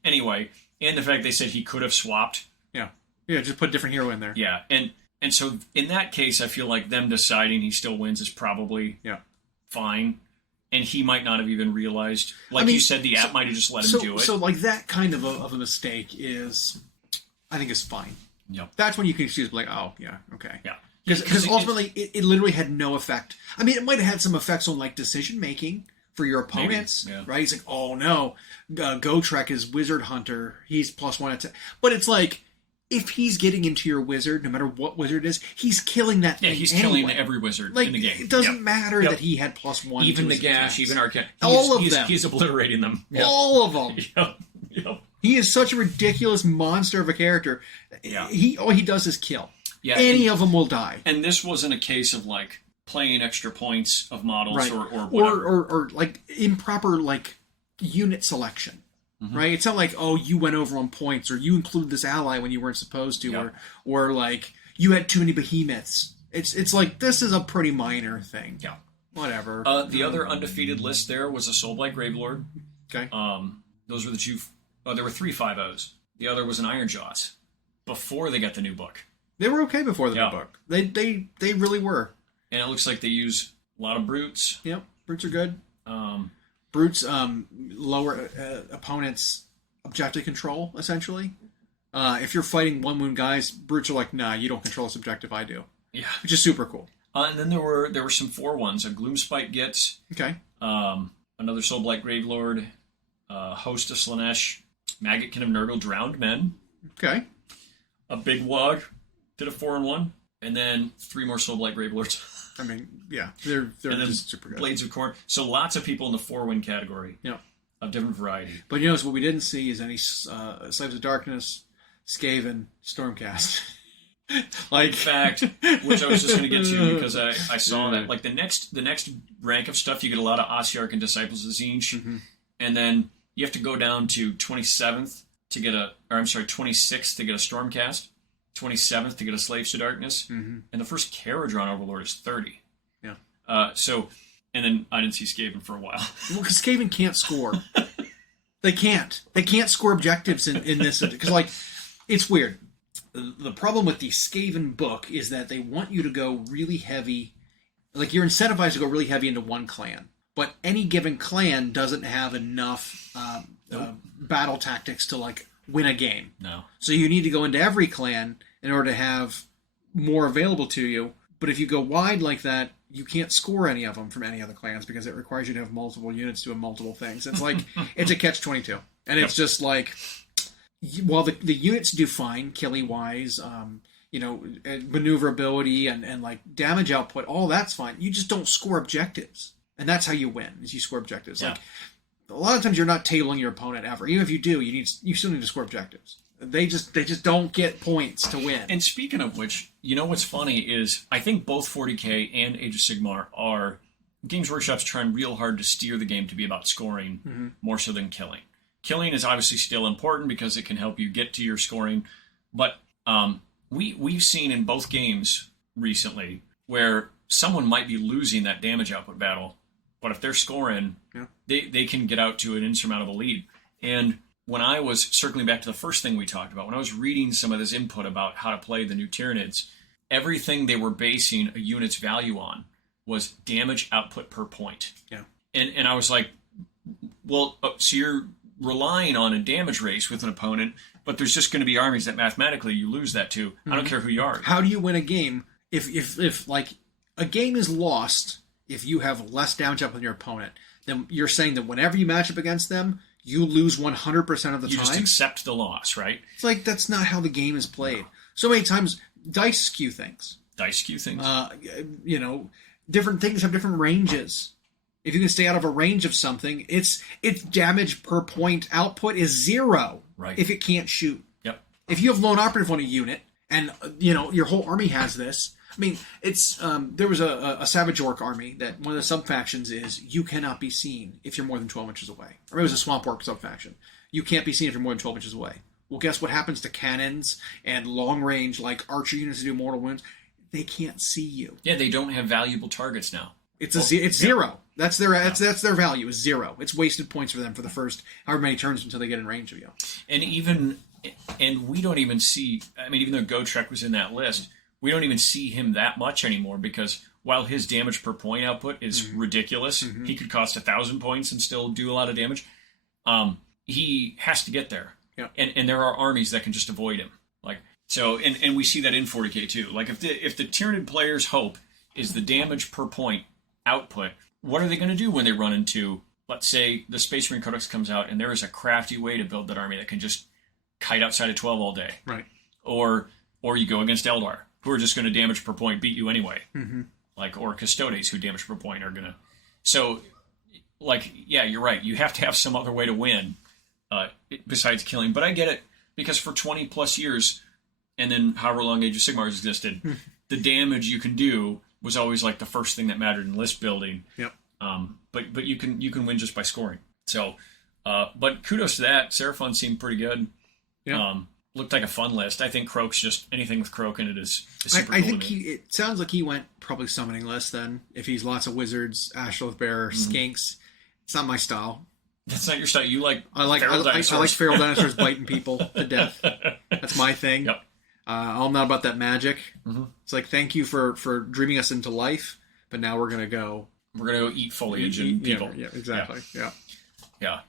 anyway, and the fact they said he could have swapped. Yeah. Yeah, just put a different hero in there. Yeah, and so in that case, I feel like them deciding he still wins is probably fine. And he might not have even realized. Like you said, the app might have just let him do it. So like that kind of a mistake is, I think, is fine. Yep. That's when you can excuse like, oh, yeah, okay. Yeah. Because ultimately, it literally had no effect. I mean, it might have had some effects on like decision making for your opponents, right? He's like, oh no, Gotrek is Wizard Hunter. He's +1 attack. But it's like, if he's getting into your wizard, no matter what wizard it is, he's killing that thing. Yeah, he's anyway. killing every wizard like, in the game. It doesn't matter that he had +1. Even the Gash, even Arcane. All of them. He's obliterating them. All of them. Yep. He is such a ridiculous monster of a character. Yeah. All he does is kill. Yeah, Any of them will die. And this wasn't a case of like playing extra points of models right. or whatever. Or like improper like unit selection. Mm-hmm. Right? It's not like, oh, you went over on points, or you included this ally when you weren't supposed to, or like you had too many behemoths. It's like, this is a pretty minor thing. Yeah. Whatever. The other undefeated list there was a Soulblight Gravelord. Okay. Those were the two. There were 3 5-0s. The other was an Ironjawz. Before they got the new book. They were okay before the new book. They really were. And it looks like they use a lot of brutes. Yep, brutes are good. Brutes lower opponents' objective control, essentially. If you're fighting 1-wound guys, brutes are like, nah, you don't control this objective, I do. Yeah. Which is super cool. And then there were some 4-1s. A Gloomspite Gitz. Okay. Another Soulblight Gravelord. Host of Slanesh. Maggotkin of Nurgle, Drowned Men. Okay. A Big Wog. Did a 4-1. And then 3 more Soulblight Gravelords. I mean, yeah, they're just super good. Blades of Corn. So lots of people in the 4-win category. Yeah. Of different variety. But you notice what we didn't see is any Slaves of Darkness, Skaven, Stormcast. In fact, which I was just going to get to because I saw that. Like the next rank of stuff, you get a lot of Ossiarch and Disciples of Tzeentch. Mm-hmm. And then you have to go down to 27th to get 26th to get a Stormcast. 27th to get a Slaves to Darkness, and the first Caradron Overlord is 30. Yeah. And then I didn't see Skaven for a while. Well, because Skaven can't score. They can't. They can't score objectives in this because, like, It's weird. The problem with the Skaven book is that they want you to go really heavy. Like, you're incentivized to go really heavy into one clan. But any given clan doesn't have enough battle tactics to, like, win a game. No. So you need to go into every clan in order to have more available to you. But if you go wide like that, you can't score any of them from any other clans because it requires you to have multiple units doing multiple things. It's like, it's a catch-22. And it's just like, while the units do fine, killing-wise, maneuverability and like damage output, all that's fine. You just don't score objectives. And that's how you win, is you score objectives. Yeah. Like, a lot of times you're not tabling your opponent ever. Even if you do, you still need to score objectives. They just don't get points to win. And speaking of which, you know what's funny is I think both 40K and Age of Sigmar are Games Workshop's trying real hard to steer the game to be about scoring more so than killing. Killing is obviously still important because it can help you get to your scoring, but we've seen in both games recently where someone might be losing that damage output battle, but if they're scoring, they can get out to an insurmountable lead. And when I was circling back to the first thing we talked about, when I was reading some of this input about how to play the new Tyranids, everything they were basing a unit's value on was damage output per point. Yeah. And I was like, well, so you're relying on a damage race with an opponent, but there's just going to be armies that mathematically you lose that to. I don't care who you are. How do you win a game if like a game is lost if you have less damage up than your opponent? Then you're saying that whenever you match up against them, you lose 100% of the time. You just accept the loss, right? It's like, that's not how the game is played. So many times, dice skew things. Dice skew things. Different things have different ranges. If you can stay out of a range of something, its damage per point output is 0. Right. If it can't shoot. Yep. If you have lone operative on a unit, and your whole army has this. I mean, it's there was a Savage Orc army that one of the sub-factions is you cannot be seen if you're more than 12 inches away. Or it was a Swamp Orc sub-faction. You can't be seen if you're more than 12 inches away. Well, guess what happens to cannons and long-range, like, archer units that do mortal wounds? They can't see you. Yeah, they don't have valuable targets now. It's 0. That's their value, is 0. It's wasted points for them for the first however many turns until they get in range of you. And we don't even see, I mean, even though Gotrek was in that list, we don't even see him that much anymore because while his damage per point output is ridiculous, he could cost 1,000 points and still do a lot of damage. He has to get there. Yeah. And there are armies that can just avoid him. Like, so, and we see that in 40K too. Like, if the Tyranid player's hope is the damage per point output, what are they going to do when they run into, let's say, the Space Marine Codex comes out and there is a crafty way to build that army that can just kite outside of 12 all day. Right. Or you go against Eldar, who are just going to damage per point beat you anyway. Like, or Custodes, who damage per point are going to... So, like, yeah, you're right. You have to have some other way to win besides killing. But I get it, because for 20 plus years, and then however long Age of Sigmar has existed, the damage you can do was always like the first thing that mattered in list building. Yep. But you can win just by scoring. So, but kudos to that. Seraphon seemed pretty good. Yeah. Looked like a fun list. I think Croak's just anything with Croak in it is super cool. I think it sounds like he went probably summoning list then. If he's lots of wizards, Ashloth Bearer, skinks, it's not my style. That's not your style. You like I like feral dinosaurs biting people to death. That's my thing. Yep. I'm not about that magic. It's like, thank you for dreaming us into life, but now we're gonna go eat foliage and people. Yeah, exactly. Yeah.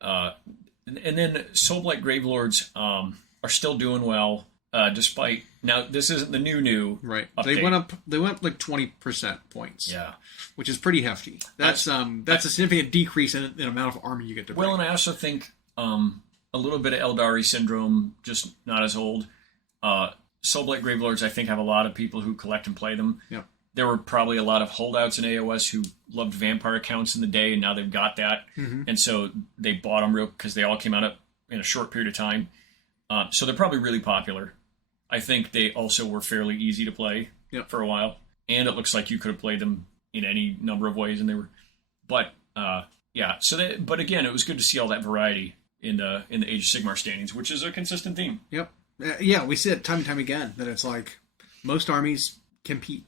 And then Soulblight Gravelords are still doing well, despite now this isn't the new right. Update. They went up like 20% points. Yeah, which is pretty hefty. That's a significant decrease in amount of army you get to bring. Well, and I also think a little bit of Eldari syndrome, just not as old. Soulblight Gravelords, I think, have a lot of people who collect and play them. Yep. There were probably a lot of holdouts in AoS who loved vampire accounts in the day, and now they've got that. And so they bought them because they all came out in a short period of time. So they're probably really popular. I think they also were fairly easy to play for a while. And it looks like you could have played them in any number of ways, and they were... But, but again, it was good to see all that variety in the Age of Sigmar standings, which is a consistent theme. Yep. Yeah, we see it time and time again, that it's like most armies compete.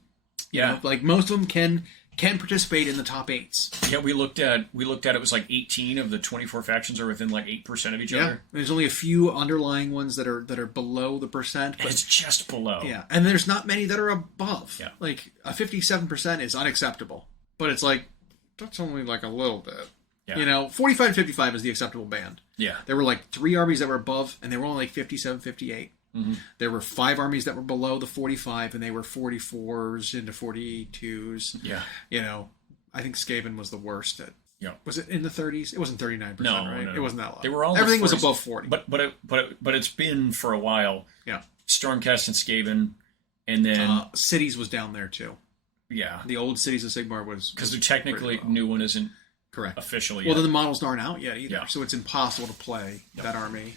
You know, like most of them can can participate in the top 8s. Yeah, we looked at it was like 18 of the 24 factions are within like 8% of each other. There's only a few underlying ones that are below the percent. But, it's just below. Yeah, and there's not many that are above. Yeah. Like a 57% is unacceptable, but it's like that's only like a little bit. Yeah. You know, 45 and 55 is the acceptable band. Yeah. There were like 3 armies that were above, and they were only like 57, 58. Mm-hmm. There were 5 armies that were below the 45, and they were 44s into 42s. Yeah. You know, I think Skaven was the worst. Yeah. Was it in the 30s? It wasn't 39%, right? No. It wasn't that low. They were all everything was above 40. But it's been for a while. Yeah. Stormcast and Skaven, and then Cities was down there too. Yeah. The old Cities of Sigmar was because they're technically new one isn't correct officially. Well, then the models aren't out yet either, so it's impossible to play that army.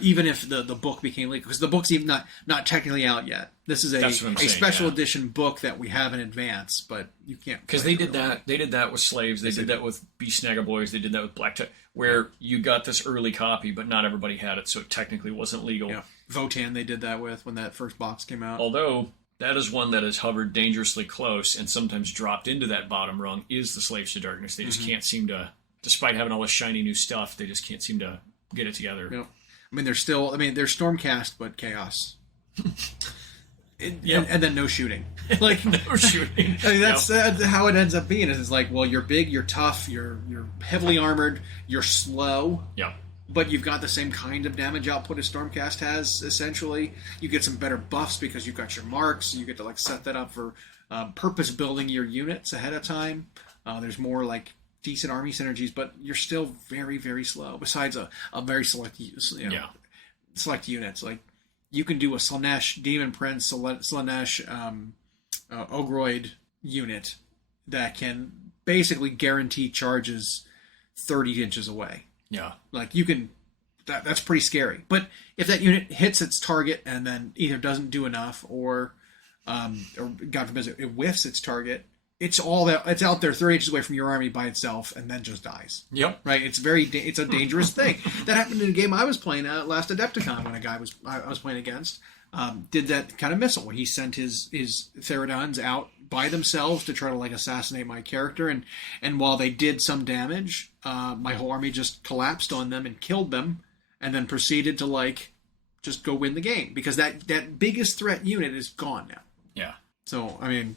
Even if the book became legal, because the book's even not technically out yet. This is a special edition book that we have in advance, but you can't. Because they did that. They did that with slaves. They did that with Beast Snagga Boys. They did that with Black where you got this early copy, but not everybody had it, so it technically wasn't legal. Yeah. Votan they did that with when that first box came out. Although that is one that has hovered dangerously close and sometimes dropped into that bottom rung is the Slaves to Darkness. They just can't seem to, despite having all this shiny new stuff, they just can't seem to get it together. Yep. I mean, they're Stormcast, but chaos. And then no shooting. Like no shooting. I mean, that's how it ends up being. It's like, well, you're big, you're tough, you're heavily armored, you're slow. Yeah. But you've got the same kind of damage output as Stormcast has, essentially. You get some better buffs because you've got your marks. You get to like set that up for purpose building your units ahead of time. There's more like decent army synergies, but you're still very, very slow. Besides a very select, select units. Like you can do a Slaanesh Demon Prince, Slaanesh Ogroid unit that can basically guarantee charges 30 inches away. Yeah. Like you can, that's pretty scary. But if that unit hits its target and then either doesn't do enough or God forbid it whiffs its target, it's out there 30 inches away from your army by itself and then just dies. Yep. Right. It's a dangerous thing. That happened in a game I was playing at last Adepticon when a guy I was playing against did that kind of missile where he sent his Therodons out by themselves to try to like assassinate my character, and while they did some damage, my whole army just collapsed on them and killed them, and then proceeded to like just go win the game because that biggest threat unit is gone now. Yeah. So I mean,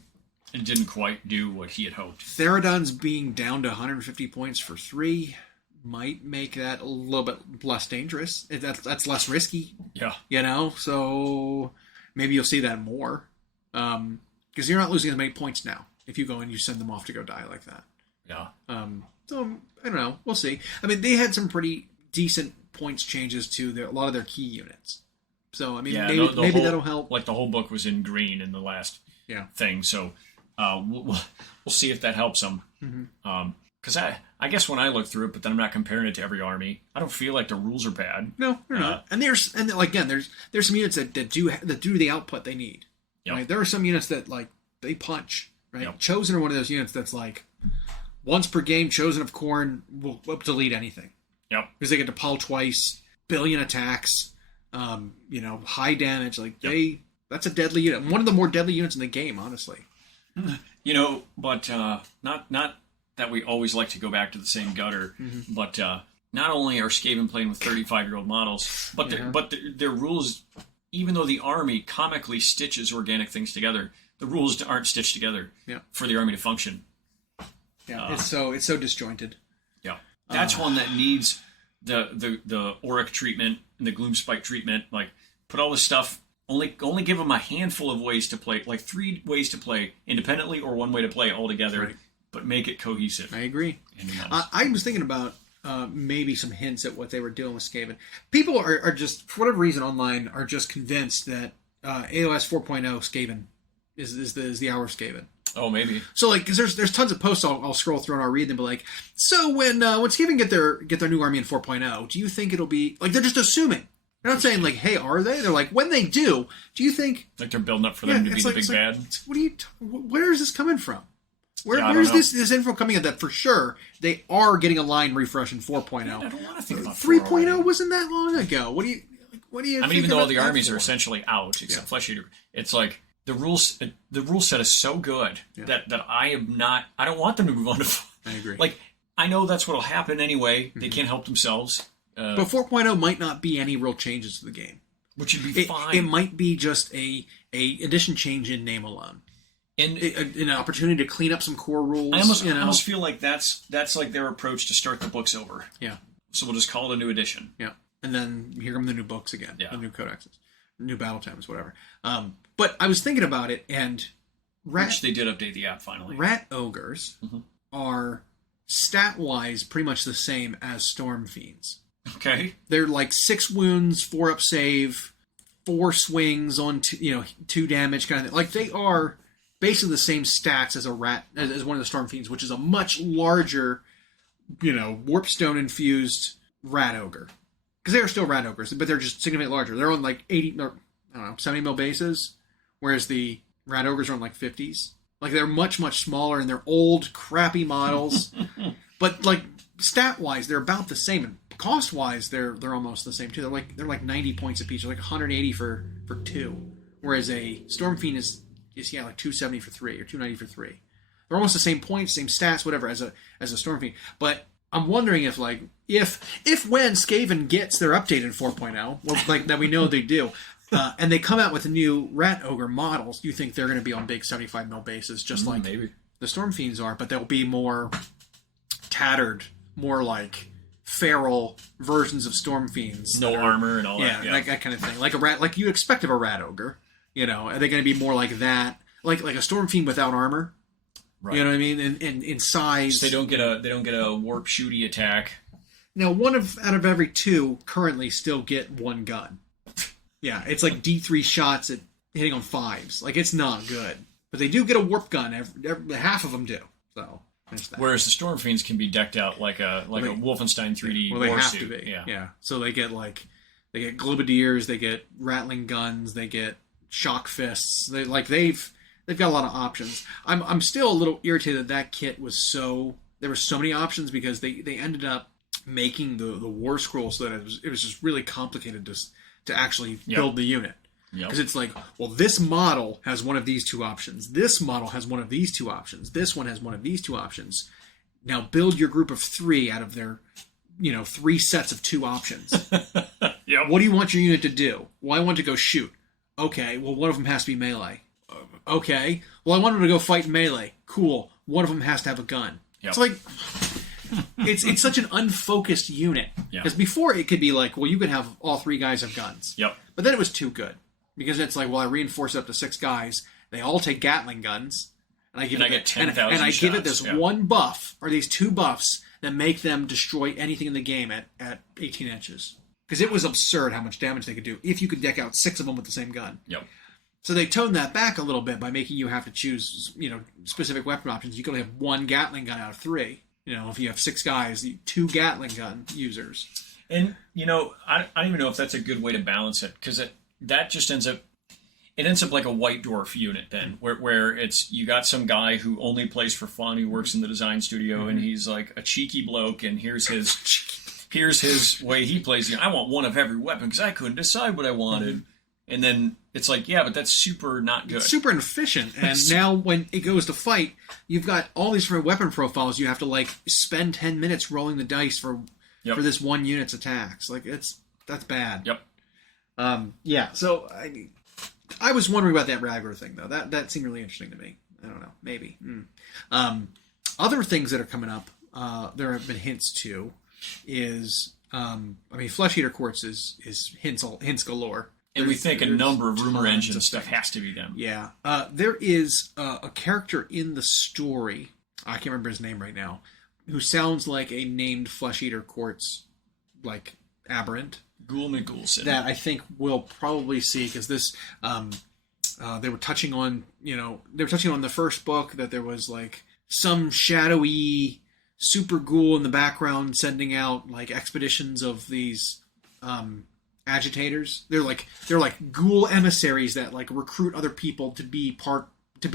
it didn't quite do what he had hoped. Therodons being down to 150 points for 3 might make that a little bit less dangerous. That's less risky. Yeah. You know, so maybe you'll see that more. Because you're not losing as many points now if you go and you send them off to go die like that. Yeah. So I don't know. We'll see. I mean, they had some pretty decent points changes to a lot of their key units. So I mean, maybe that'll help. Like the whole book was in green in the last thing, so we'll see if that helps them. Because I guess when I look through it, but then I'm not comparing it to every army. I don't feel like the rules are bad. No, they're not. And there's some units that do the output they need. Yep. Right? There are some units that like they punch. Right. Yep. Chosen are one of those units that's like once per game. Chosen of Khorne will delete anything. Yep. Because they get to pile twice, billion attacks. High damage. Like that's a deadly unit. One of the more deadly units in the game, honestly. But not that we always like to go back to the same gutter, but not only are Skaven playing with 35-year-old models, but their rules, even though the army comically stitches organic things together, the rules aren't stitched together for the army to function. Yeah, it's so disjointed. Yeah, that's one that needs the auric treatment and the gloomspite treatment. Like, put all this stuff. Only give them a handful of ways to play, like 3 ways to play independently or 1 way to play all together, but make it cohesive. I agree. I was thinking about maybe some hints at what they were doing with Skaven. People are just, for whatever reason online, are just convinced that AoS 4.0 Skaven is the hour of Skaven. Oh, maybe. So like, because there's tons of posts I'll scroll through and I'll read them, but like, so when Skaven get their new army in 4.0, do you think it'll be like they're just assuming? They're not saying like, hey, are they? They're like, when they do you think like they're building up for them to be the big bad? Where is this coming from? Where is this info coming in that for sure they are getting a line refresh in 4.0? I don't want to think about 3.0 wasn't that long ago. What do you? I mean, even though all the armies are essentially out except Flesh Eater, it's like the rule set is so good that I don't want them to move on to. I agree. Like, I know that's what'll happen anyway. They can't help themselves. But 4.0 might not be any real changes to the game, which would be fine. It might be just a edition change in name alone, and an opportunity to clean up some core rules. I almost feel like that's like their approach to start the books over. Yeah. So we'll just call it a new edition. Yeah, and then here come the new books again. Yeah. The new codexes, new battle times, whatever. But I was thinking about it, and which they did update the app finally. Rat ogres are stat-wise pretty much the same as storm fiends. Okay. They're like 6 wounds, 4 up save, 4 swings on 2 damage kind of thing. Like, they are basically the same stats as a rat, as one of the storm fiends, which is a much larger, warpstone infused rat ogre. Because they are still rat ogres, but they're just significantly larger. They're on like 70 mil bases, whereas the rat ogres are on like 50s. Like, they're much, much smaller, and they're old, crappy models. But like, stat-wise, they're about the same, and cost-wise, they're almost the same too. They're like 90 points apiece. They're like 180 for 2, whereas a Storm Fiend is like 270 for 3 or 290 for 3. They're almost the same points, same stats, whatever as a Storm Fiend. But I'm wondering if when Skaven gets their update in 4.0, well, like that we know they do, and they come out with new Rat Ogre models, you think they're going to be on big 75 mil bases, just like maybe the Storm Fiends are, but they'll be more tattered, more like feral versions of Storm Fiends. No armor and all that. Yeah, that kind of thing. Like a rat, like you expect of a Rat Ogre. Are they going to be more like that? Like a Storm Fiend without armor? Right. You know what I mean? And in size. So they don't get a warp shooty attack. Now, out of every 2 currently still get 1 gun. Yeah, it's like D3 shots at hitting on 5s. Like, it's not good. But they do get a warp gun. Half of them do. So there's that. Whereas the Storm Fiends can be decked out like a Wolfenstein 3D. Well, they have suit. to be. Yeah. Yeah. So they get globadiers, they get rattling guns, they get shock fists. They've got a lot of options. I'm still a little irritated that kit there were so many options, because they ended up making the war scroll so that it was just really complicated to actually build the unit. Because it's like, well, this model has one of these 2 options. This model has one of these 2 options. This one has one of these 2 options. Now build your group of 3 out of their, 3 sets of 2 options. Yep. What do you want your unit to do? Well, I want to go shoot. Okay, well, one of them has to be melee. Okay, well, I want them to go fight melee. Cool. One of them has to have a gun. Yep. It's like, it's such an unfocused unit. Because before it could be like, well, you could have all 3 guys have guns. Yep. But then it was too good. Because it's like, well, I reinforce it up to 6 guys. They all take Gatling guns. And I get 10,000 and I give it this shots, one buff, or these 2 buffs, that make them destroy anything in the game at 18 inches. Because it was absurd how much damage they could do if you could deck out 6 of them with the same gun. Yep. So they toned that back a little bit by making you have to choose, specific weapon options. You can only have 1 Gatling gun out of 3. If you have 6 guys, 2 Gatling gun users. And, I don't even know if that's a good way to balance it, because that just ends up like a White Dwarf unit then, where it's, you got some guy who only plays for fun, who works in the design studio, and he's like a cheeky bloke, and here's his way he plays. I want one of every weapon because I couldn't decide what I wanted. And then it's like, yeah, but that's super not good. It's super inefficient. And now when it goes to fight, you've got all these different weapon profiles. You have to spend 10 minutes rolling the dice for this one unit's attacks. That's bad. Yep. Yeah. So I was wondering about that Ragor thing though. That seemed really interesting to me. I don't know. Maybe. Other things that are coming up, there have been hints to, is Flesh Eater Quartz is hints galore. And we think a number of rumor engine stuff has to be them. Yeah. There is a character in the story, I can't remember his name right now, who sounds like a named Flesh Eater Quartz, aberrant. Ghoul McGoulson. That I think we'll probably see, because this, they were touching on the first book, that there was some shadowy super ghoul in the background sending out expeditions of these agitators. They're like ghoul emissaries that recruit other people to be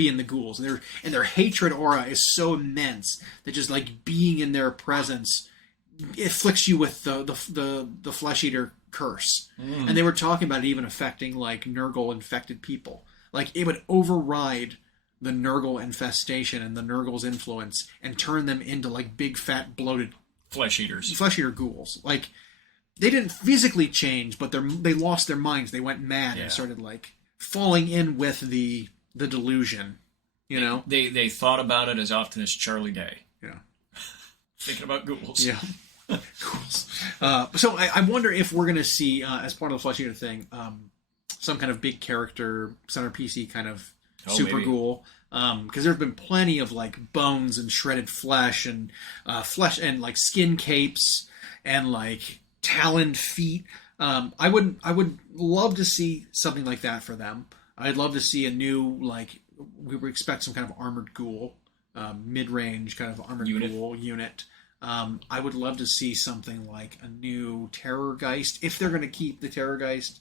in the ghouls. And their hatred aura is so immense that just being in their presence, it afflicts you with the Flesh Eater curse. And they were talking about it even affecting Nurgle infected people. Like, it would override the Nurgle infestation and the Nurgle's influence and turn them into, like, big, fat, bloated... Flesh eaters. Flesh eater ghouls. Like, they didn't physically change, but they lost their minds. They went mad and started, like, falling in with the delusion, you know? They thought about it as often as Charlie Day. Yeah. Thinking about ghouls. Yeah. Ghouls. So I wonder if we're going to see, as part of the Flesh Eater thing, some kind of big character, centerpiece-y kind of super ghoul. Because there have been plenty of, like, bones and shredded flesh and like, skin capes and, like, taloned feet. I would love to see something like that for them. I'd love to see a new, like, we would expect some kind of armored ghoul, mid-range kind of armored ghoul unit. I would love to see something like a new Terrorgeist, if they're going to keep the Vargeist,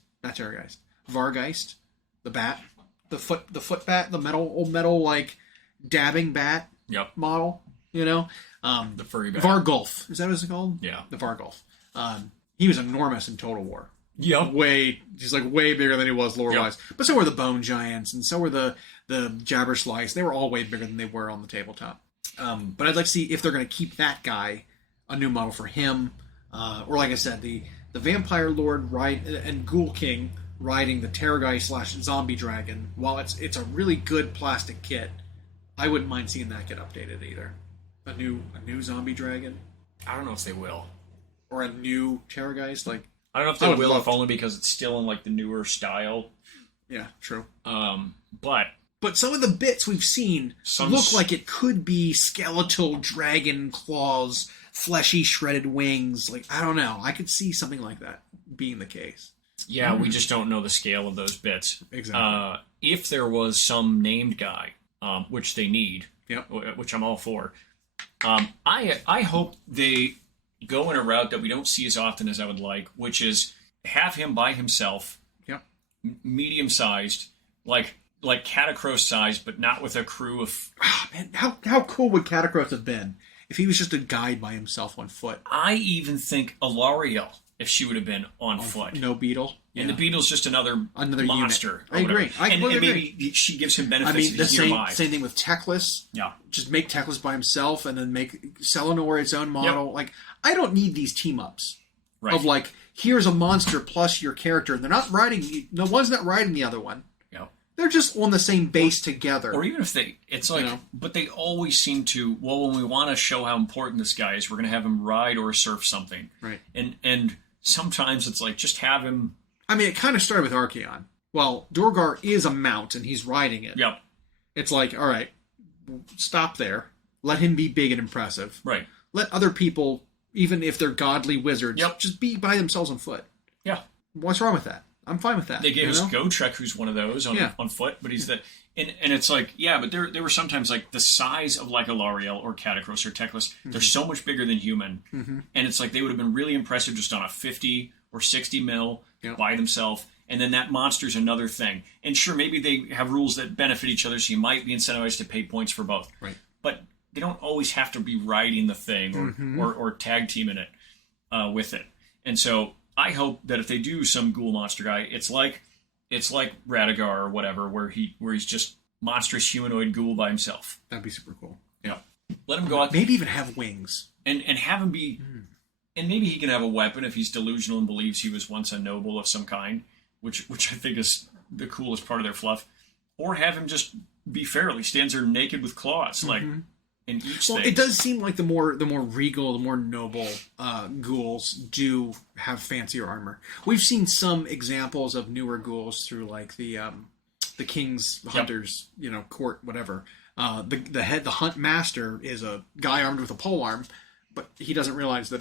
the bat, the foot bat, the old metal, like, dabbing bat model, you know? The furry bat. Vargulf, is that what it's called? Yeah. The Vargulf. He was enormous in Total War. Yep. He's like way bigger than he was lore-wise. But so were the Bone Giants, and so were the Jabberslice. They were all way bigger than they were on the tabletop. But I'd like to see if they're going to keep that guy, a new model for him, or like I said, the Vampire Lord and Ghoul King riding the Terrorgeist / Zombie Dragon. While it's a really good plastic kit, I wouldn't mind seeing that get updated either. A new Zombie Dragon. I don't know if they will. Or a new Terrorgeist, like. I don't know if they will, if only because it's still in, like, the newer style. Yeah, true. But some of the bits we've seen look like it could be skeletal dragon claws, fleshy shredded wings. Like, I don't know. I could see something like that being the case. Yeah, we just don't know the scale of those bits. Exactly. If there was some named guy, which they need, which I'm all for, I hope they go in a route that we don't see as often as I would like, which is have him by himself, medium-sized, like Catacross-sized, but not with a crew of... Oh, man, how cool would Catacross have been if he was just a guide by himself on foot? I even think Alariel, if she would have been on foot. No beetle. And the beetle's just another monster. I agree. And maybe she gives him benefits if he's nearby. Same thing with Teclis. Yeah. Just make Teclis by himself and then make Selenor its own model. Yep. Like, I don't need these team-ups. Right. Of, like, here's a monster plus your character. They're not riding... No one's not riding the other one. Yeah. They're just on the same base together. Or even if it's like, but they always seem to, well, when we want to show how important this guy is, we're going to have him ride or surf something. Right. And sometimes it's like, just have him... I mean, it kind of started with Archaon. Well, Dorgar is a mount, and he's riding it. Yep. It's like, all right, stop there. Let him be big and impressive. Right. Let other people, even if they're godly wizards, just be by themselves on foot. Yeah. What's wrong with that? I'm fine with that. They gave us Gotrek, who's one of those on foot, but he's the... And it's like, but there were sometimes, like, the size of, like, Alariel or Catacross or Teclis, they're so much bigger than human. Mm-hmm. And it's like, they would have been really impressive just on a 50 or 60 mil by themselves. And then that monster's another thing. And sure, maybe they have rules that benefit each other, so you might be incentivized to pay points for both. Right. But they don't always have to be riding the thing or tag teaming it with it. And so I hope that if they do some ghoul monster guy, it's like Radagar or whatever, where he's just monstrous humanoid ghoul by himself. That'd be super cool. Yeah. Let him go out. Maybe even have wings. And have him be... And maybe he can have a weapon if he's delusional and believes he was once a noble of some kind, which I think is the coolest part of their fluff. Or have him just be feral. He stands there naked with claws, like, and eats things. It does seem like the more regal, the more noble ghouls do have fancier armor. We've seen some examples of newer ghouls through, like, the King's Hunters, court, whatever. The hunt master is a guy armed with a polearm, but he doesn't realize that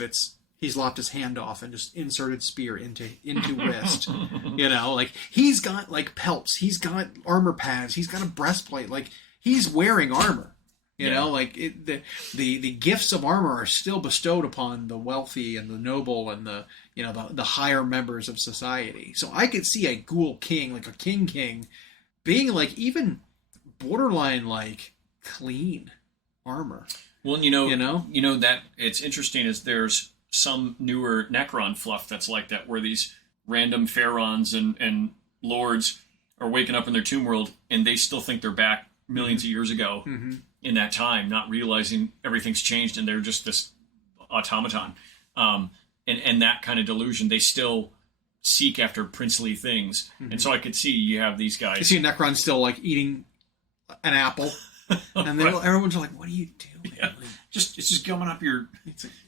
he's lopped his hand off and just inserted spear into wrist. Like, he's got, like, pelts, he's got armor pads, he's got a breastplate, like, he's wearing armor. Like, the gifts of armor are still bestowed upon the wealthy and the noble and the higher members of society. So I could see a ghoul king, like a king, being, like, even borderline, like, clean armor. Well, that it's interesting is there's some newer Necron fluff that's like that, where these random pharaons and lords are waking up in their tomb world, and they still think they're back millions of years ago in that time, not realizing everything's changed, and they're just this automaton. And that kind of delusion, they still seek after princely things. And so I could see you have these guys. You see Necron still like eating an apple, and then everyone's like, "What are you doing?" Yeah. Like, it's just coming up your.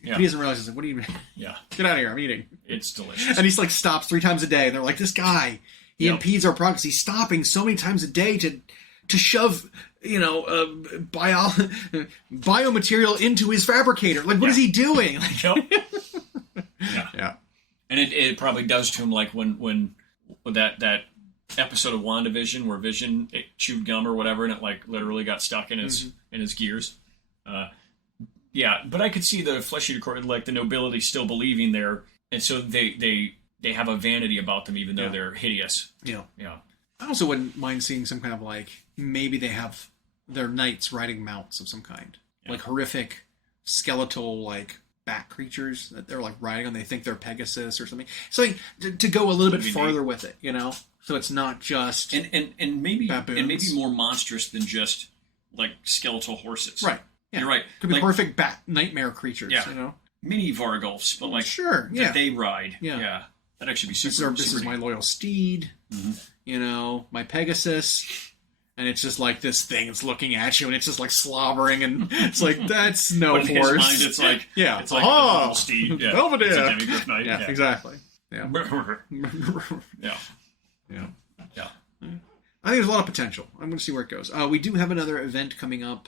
He doesn't realize. He's like, "What do you mean? Yeah, Get out of here! I'm eating." it's delicious. And he's like stops 3 times a day, and they're like, "This guy, he impedes our progress. He's stopping so many times a day to shove." Biomaterial into his fabricator. Like, what is he doing? Like, yeah. And it probably does to him, like when that episode of WandaVision where Vision chewed gum or whatever, and it like literally got stuck in his gears. But I could see the Flesh Eater Court, like the nobility still believing there, and so they have a vanity about them, even though they're hideous. Yeah. I also wouldn't mind seeing some kind of like, maybe they have their knights riding mounts of some kind, like horrific skeletal like bat creatures that they're like riding on. They think they're Pegasus or something. So to go a little bit farther with it, so it's not just and maybe baboons. And maybe more monstrous than just like skeletal horses. Right. Yeah. You're right. Could be like, perfect bat nightmare creatures. Yeah. Mini Vargulfs, but like that they ride. Yeah. That'd actually be super. This is my loyal steed. My Pegasus. And it's just like this thing that's looking at you, and it's just like slobbering, and it's like, that's no but in horse. His mind, it's like, it's like a little steed. Yeah. Belvedere. It's a demigryph knight. Yeah, exactly. Yeah. Yeah. I think there's a lot of potential. I'm going to see where it goes. We do have another event coming up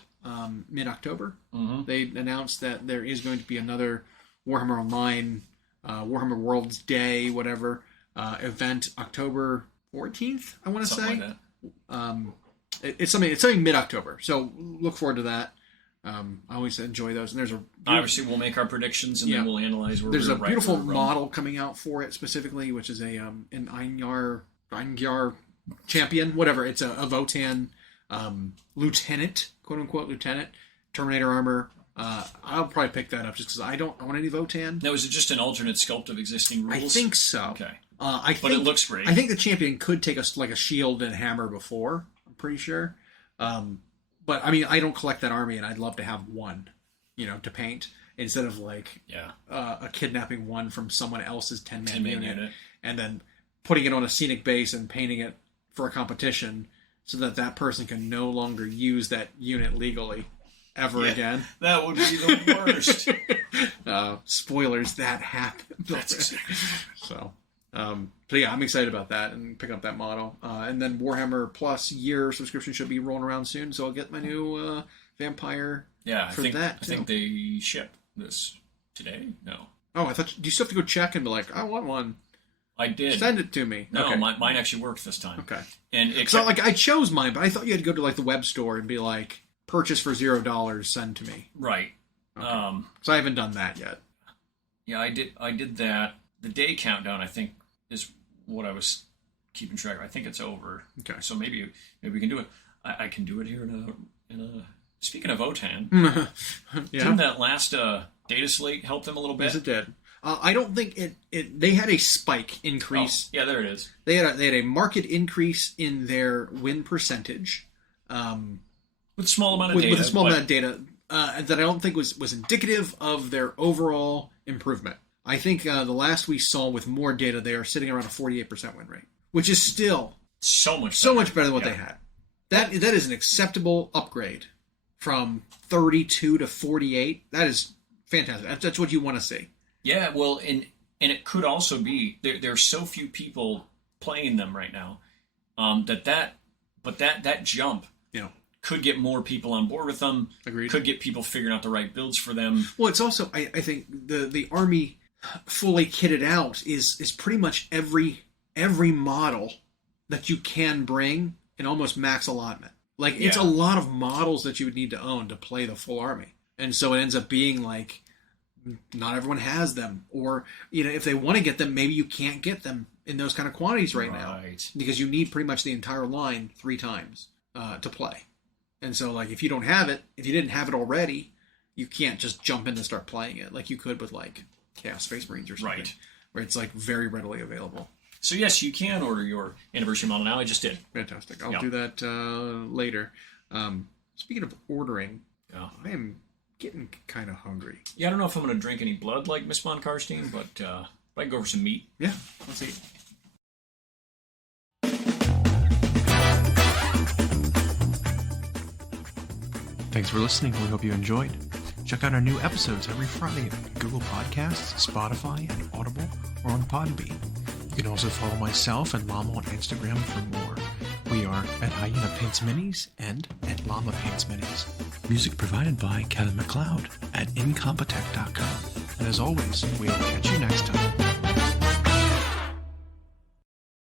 mid-October. They announced that there is going to be another Warhammer Online, Warhammer Worlds Day, whatever, event October 14th, I want to say. Like that. It's something mid-October, so look forward to that. I always enjoy those. And there's obviously we'll make our predictions and then we'll analyze where there's we're a beautiful model coming out for it specifically, which is an Eingyar champion, whatever. It's a Votan lieutenant, quote unquote lieutenant, Terminator armor. I'll probably pick that up just because I want any Votan. Now, is it just an alternate sculpt of existing rules? I think so. Okay. But it looks great. I think the champion could take a shield and hammer before. I'm pretty sure. But I mean, I don't collect that army, and I'd love to have one, to paint instead of like a kidnapping one from someone else's 10-man unit and then putting it on a scenic base and painting it for a competition so that person can no longer use that unit legally ever again. That would be the worst. Spoilers, that happened. That's exactly so. So yeah, I'm excited about that and pick up that model. And then Warhammer Plus year subscription should be rolling around soon, so I'll get my new vampire. Yeah, I think they ship this today. No. Oh, I thought. Do you still have to go check and be like, I want one? I did. Send it to me. No, okay. mine actually worked this time. Okay. And I chose mine, but I thought you had to go to like the web store and be like, purchase for $0, send to me. Right. Okay. So I haven't done that yet. Yeah, I did that. The day countdown, I think, is what I was keeping track of. I think it's over. Okay. So maybe we can do it. I can do it here in a. Speaking of OTAN, didn't that last data slate help them a little bit? Yes, it did. I don't think they had a spike increase. Oh, yeah, there it is. They had a market increase in their win percentage. With a small amount of data. With a small amount of data that I don't think was indicative of their overall improvement. I think the last we saw with more data, they are sitting around a 48% win rate, which is still so much better than what they had. That is an acceptable upgrade from 32 to 48. That is fantastic. That's what you want to see. Yeah, well, and it could also be there are so few people playing them right now that jump could get more people on board with them. Agreed. Could get people figuring out the right builds for them. Well, it's also I think the army fully kitted out is pretty much every model that you can bring in almost max allotment. Like it's a lot of models that you would need to own to play the full army, and so it ends up being like not everyone has them, or if they want to get them, maybe you can't get them in those kind of quantities right now because you need pretty much the entire line 3 times to play. And so like if you don't have it, if you didn't have it already, you can't just jump in and start playing it like you could with like Chaos Space Marines or something, where it's like very readily available. So yes, you can order your anniversary model now. I just did. Fantastic. I'll do that later. Speaking of ordering, I am getting kind of hungry. Yeah, I don't know if I'm going to drink any blood like Miss von Karstein, but I can go for some meat. Yeah, let's eat. Thanks for listening. We hope you enjoyed. Check out our new episodes every Friday on Google Podcasts, Spotify, and Audible, or on Podbean. You can also follow myself and Llama on Instagram for more. We are at Hyena Paints Minis and at Llama Paints Minis. Music provided by Kevin MacLeod at incompetech.com. And as always, we'll catch you next time.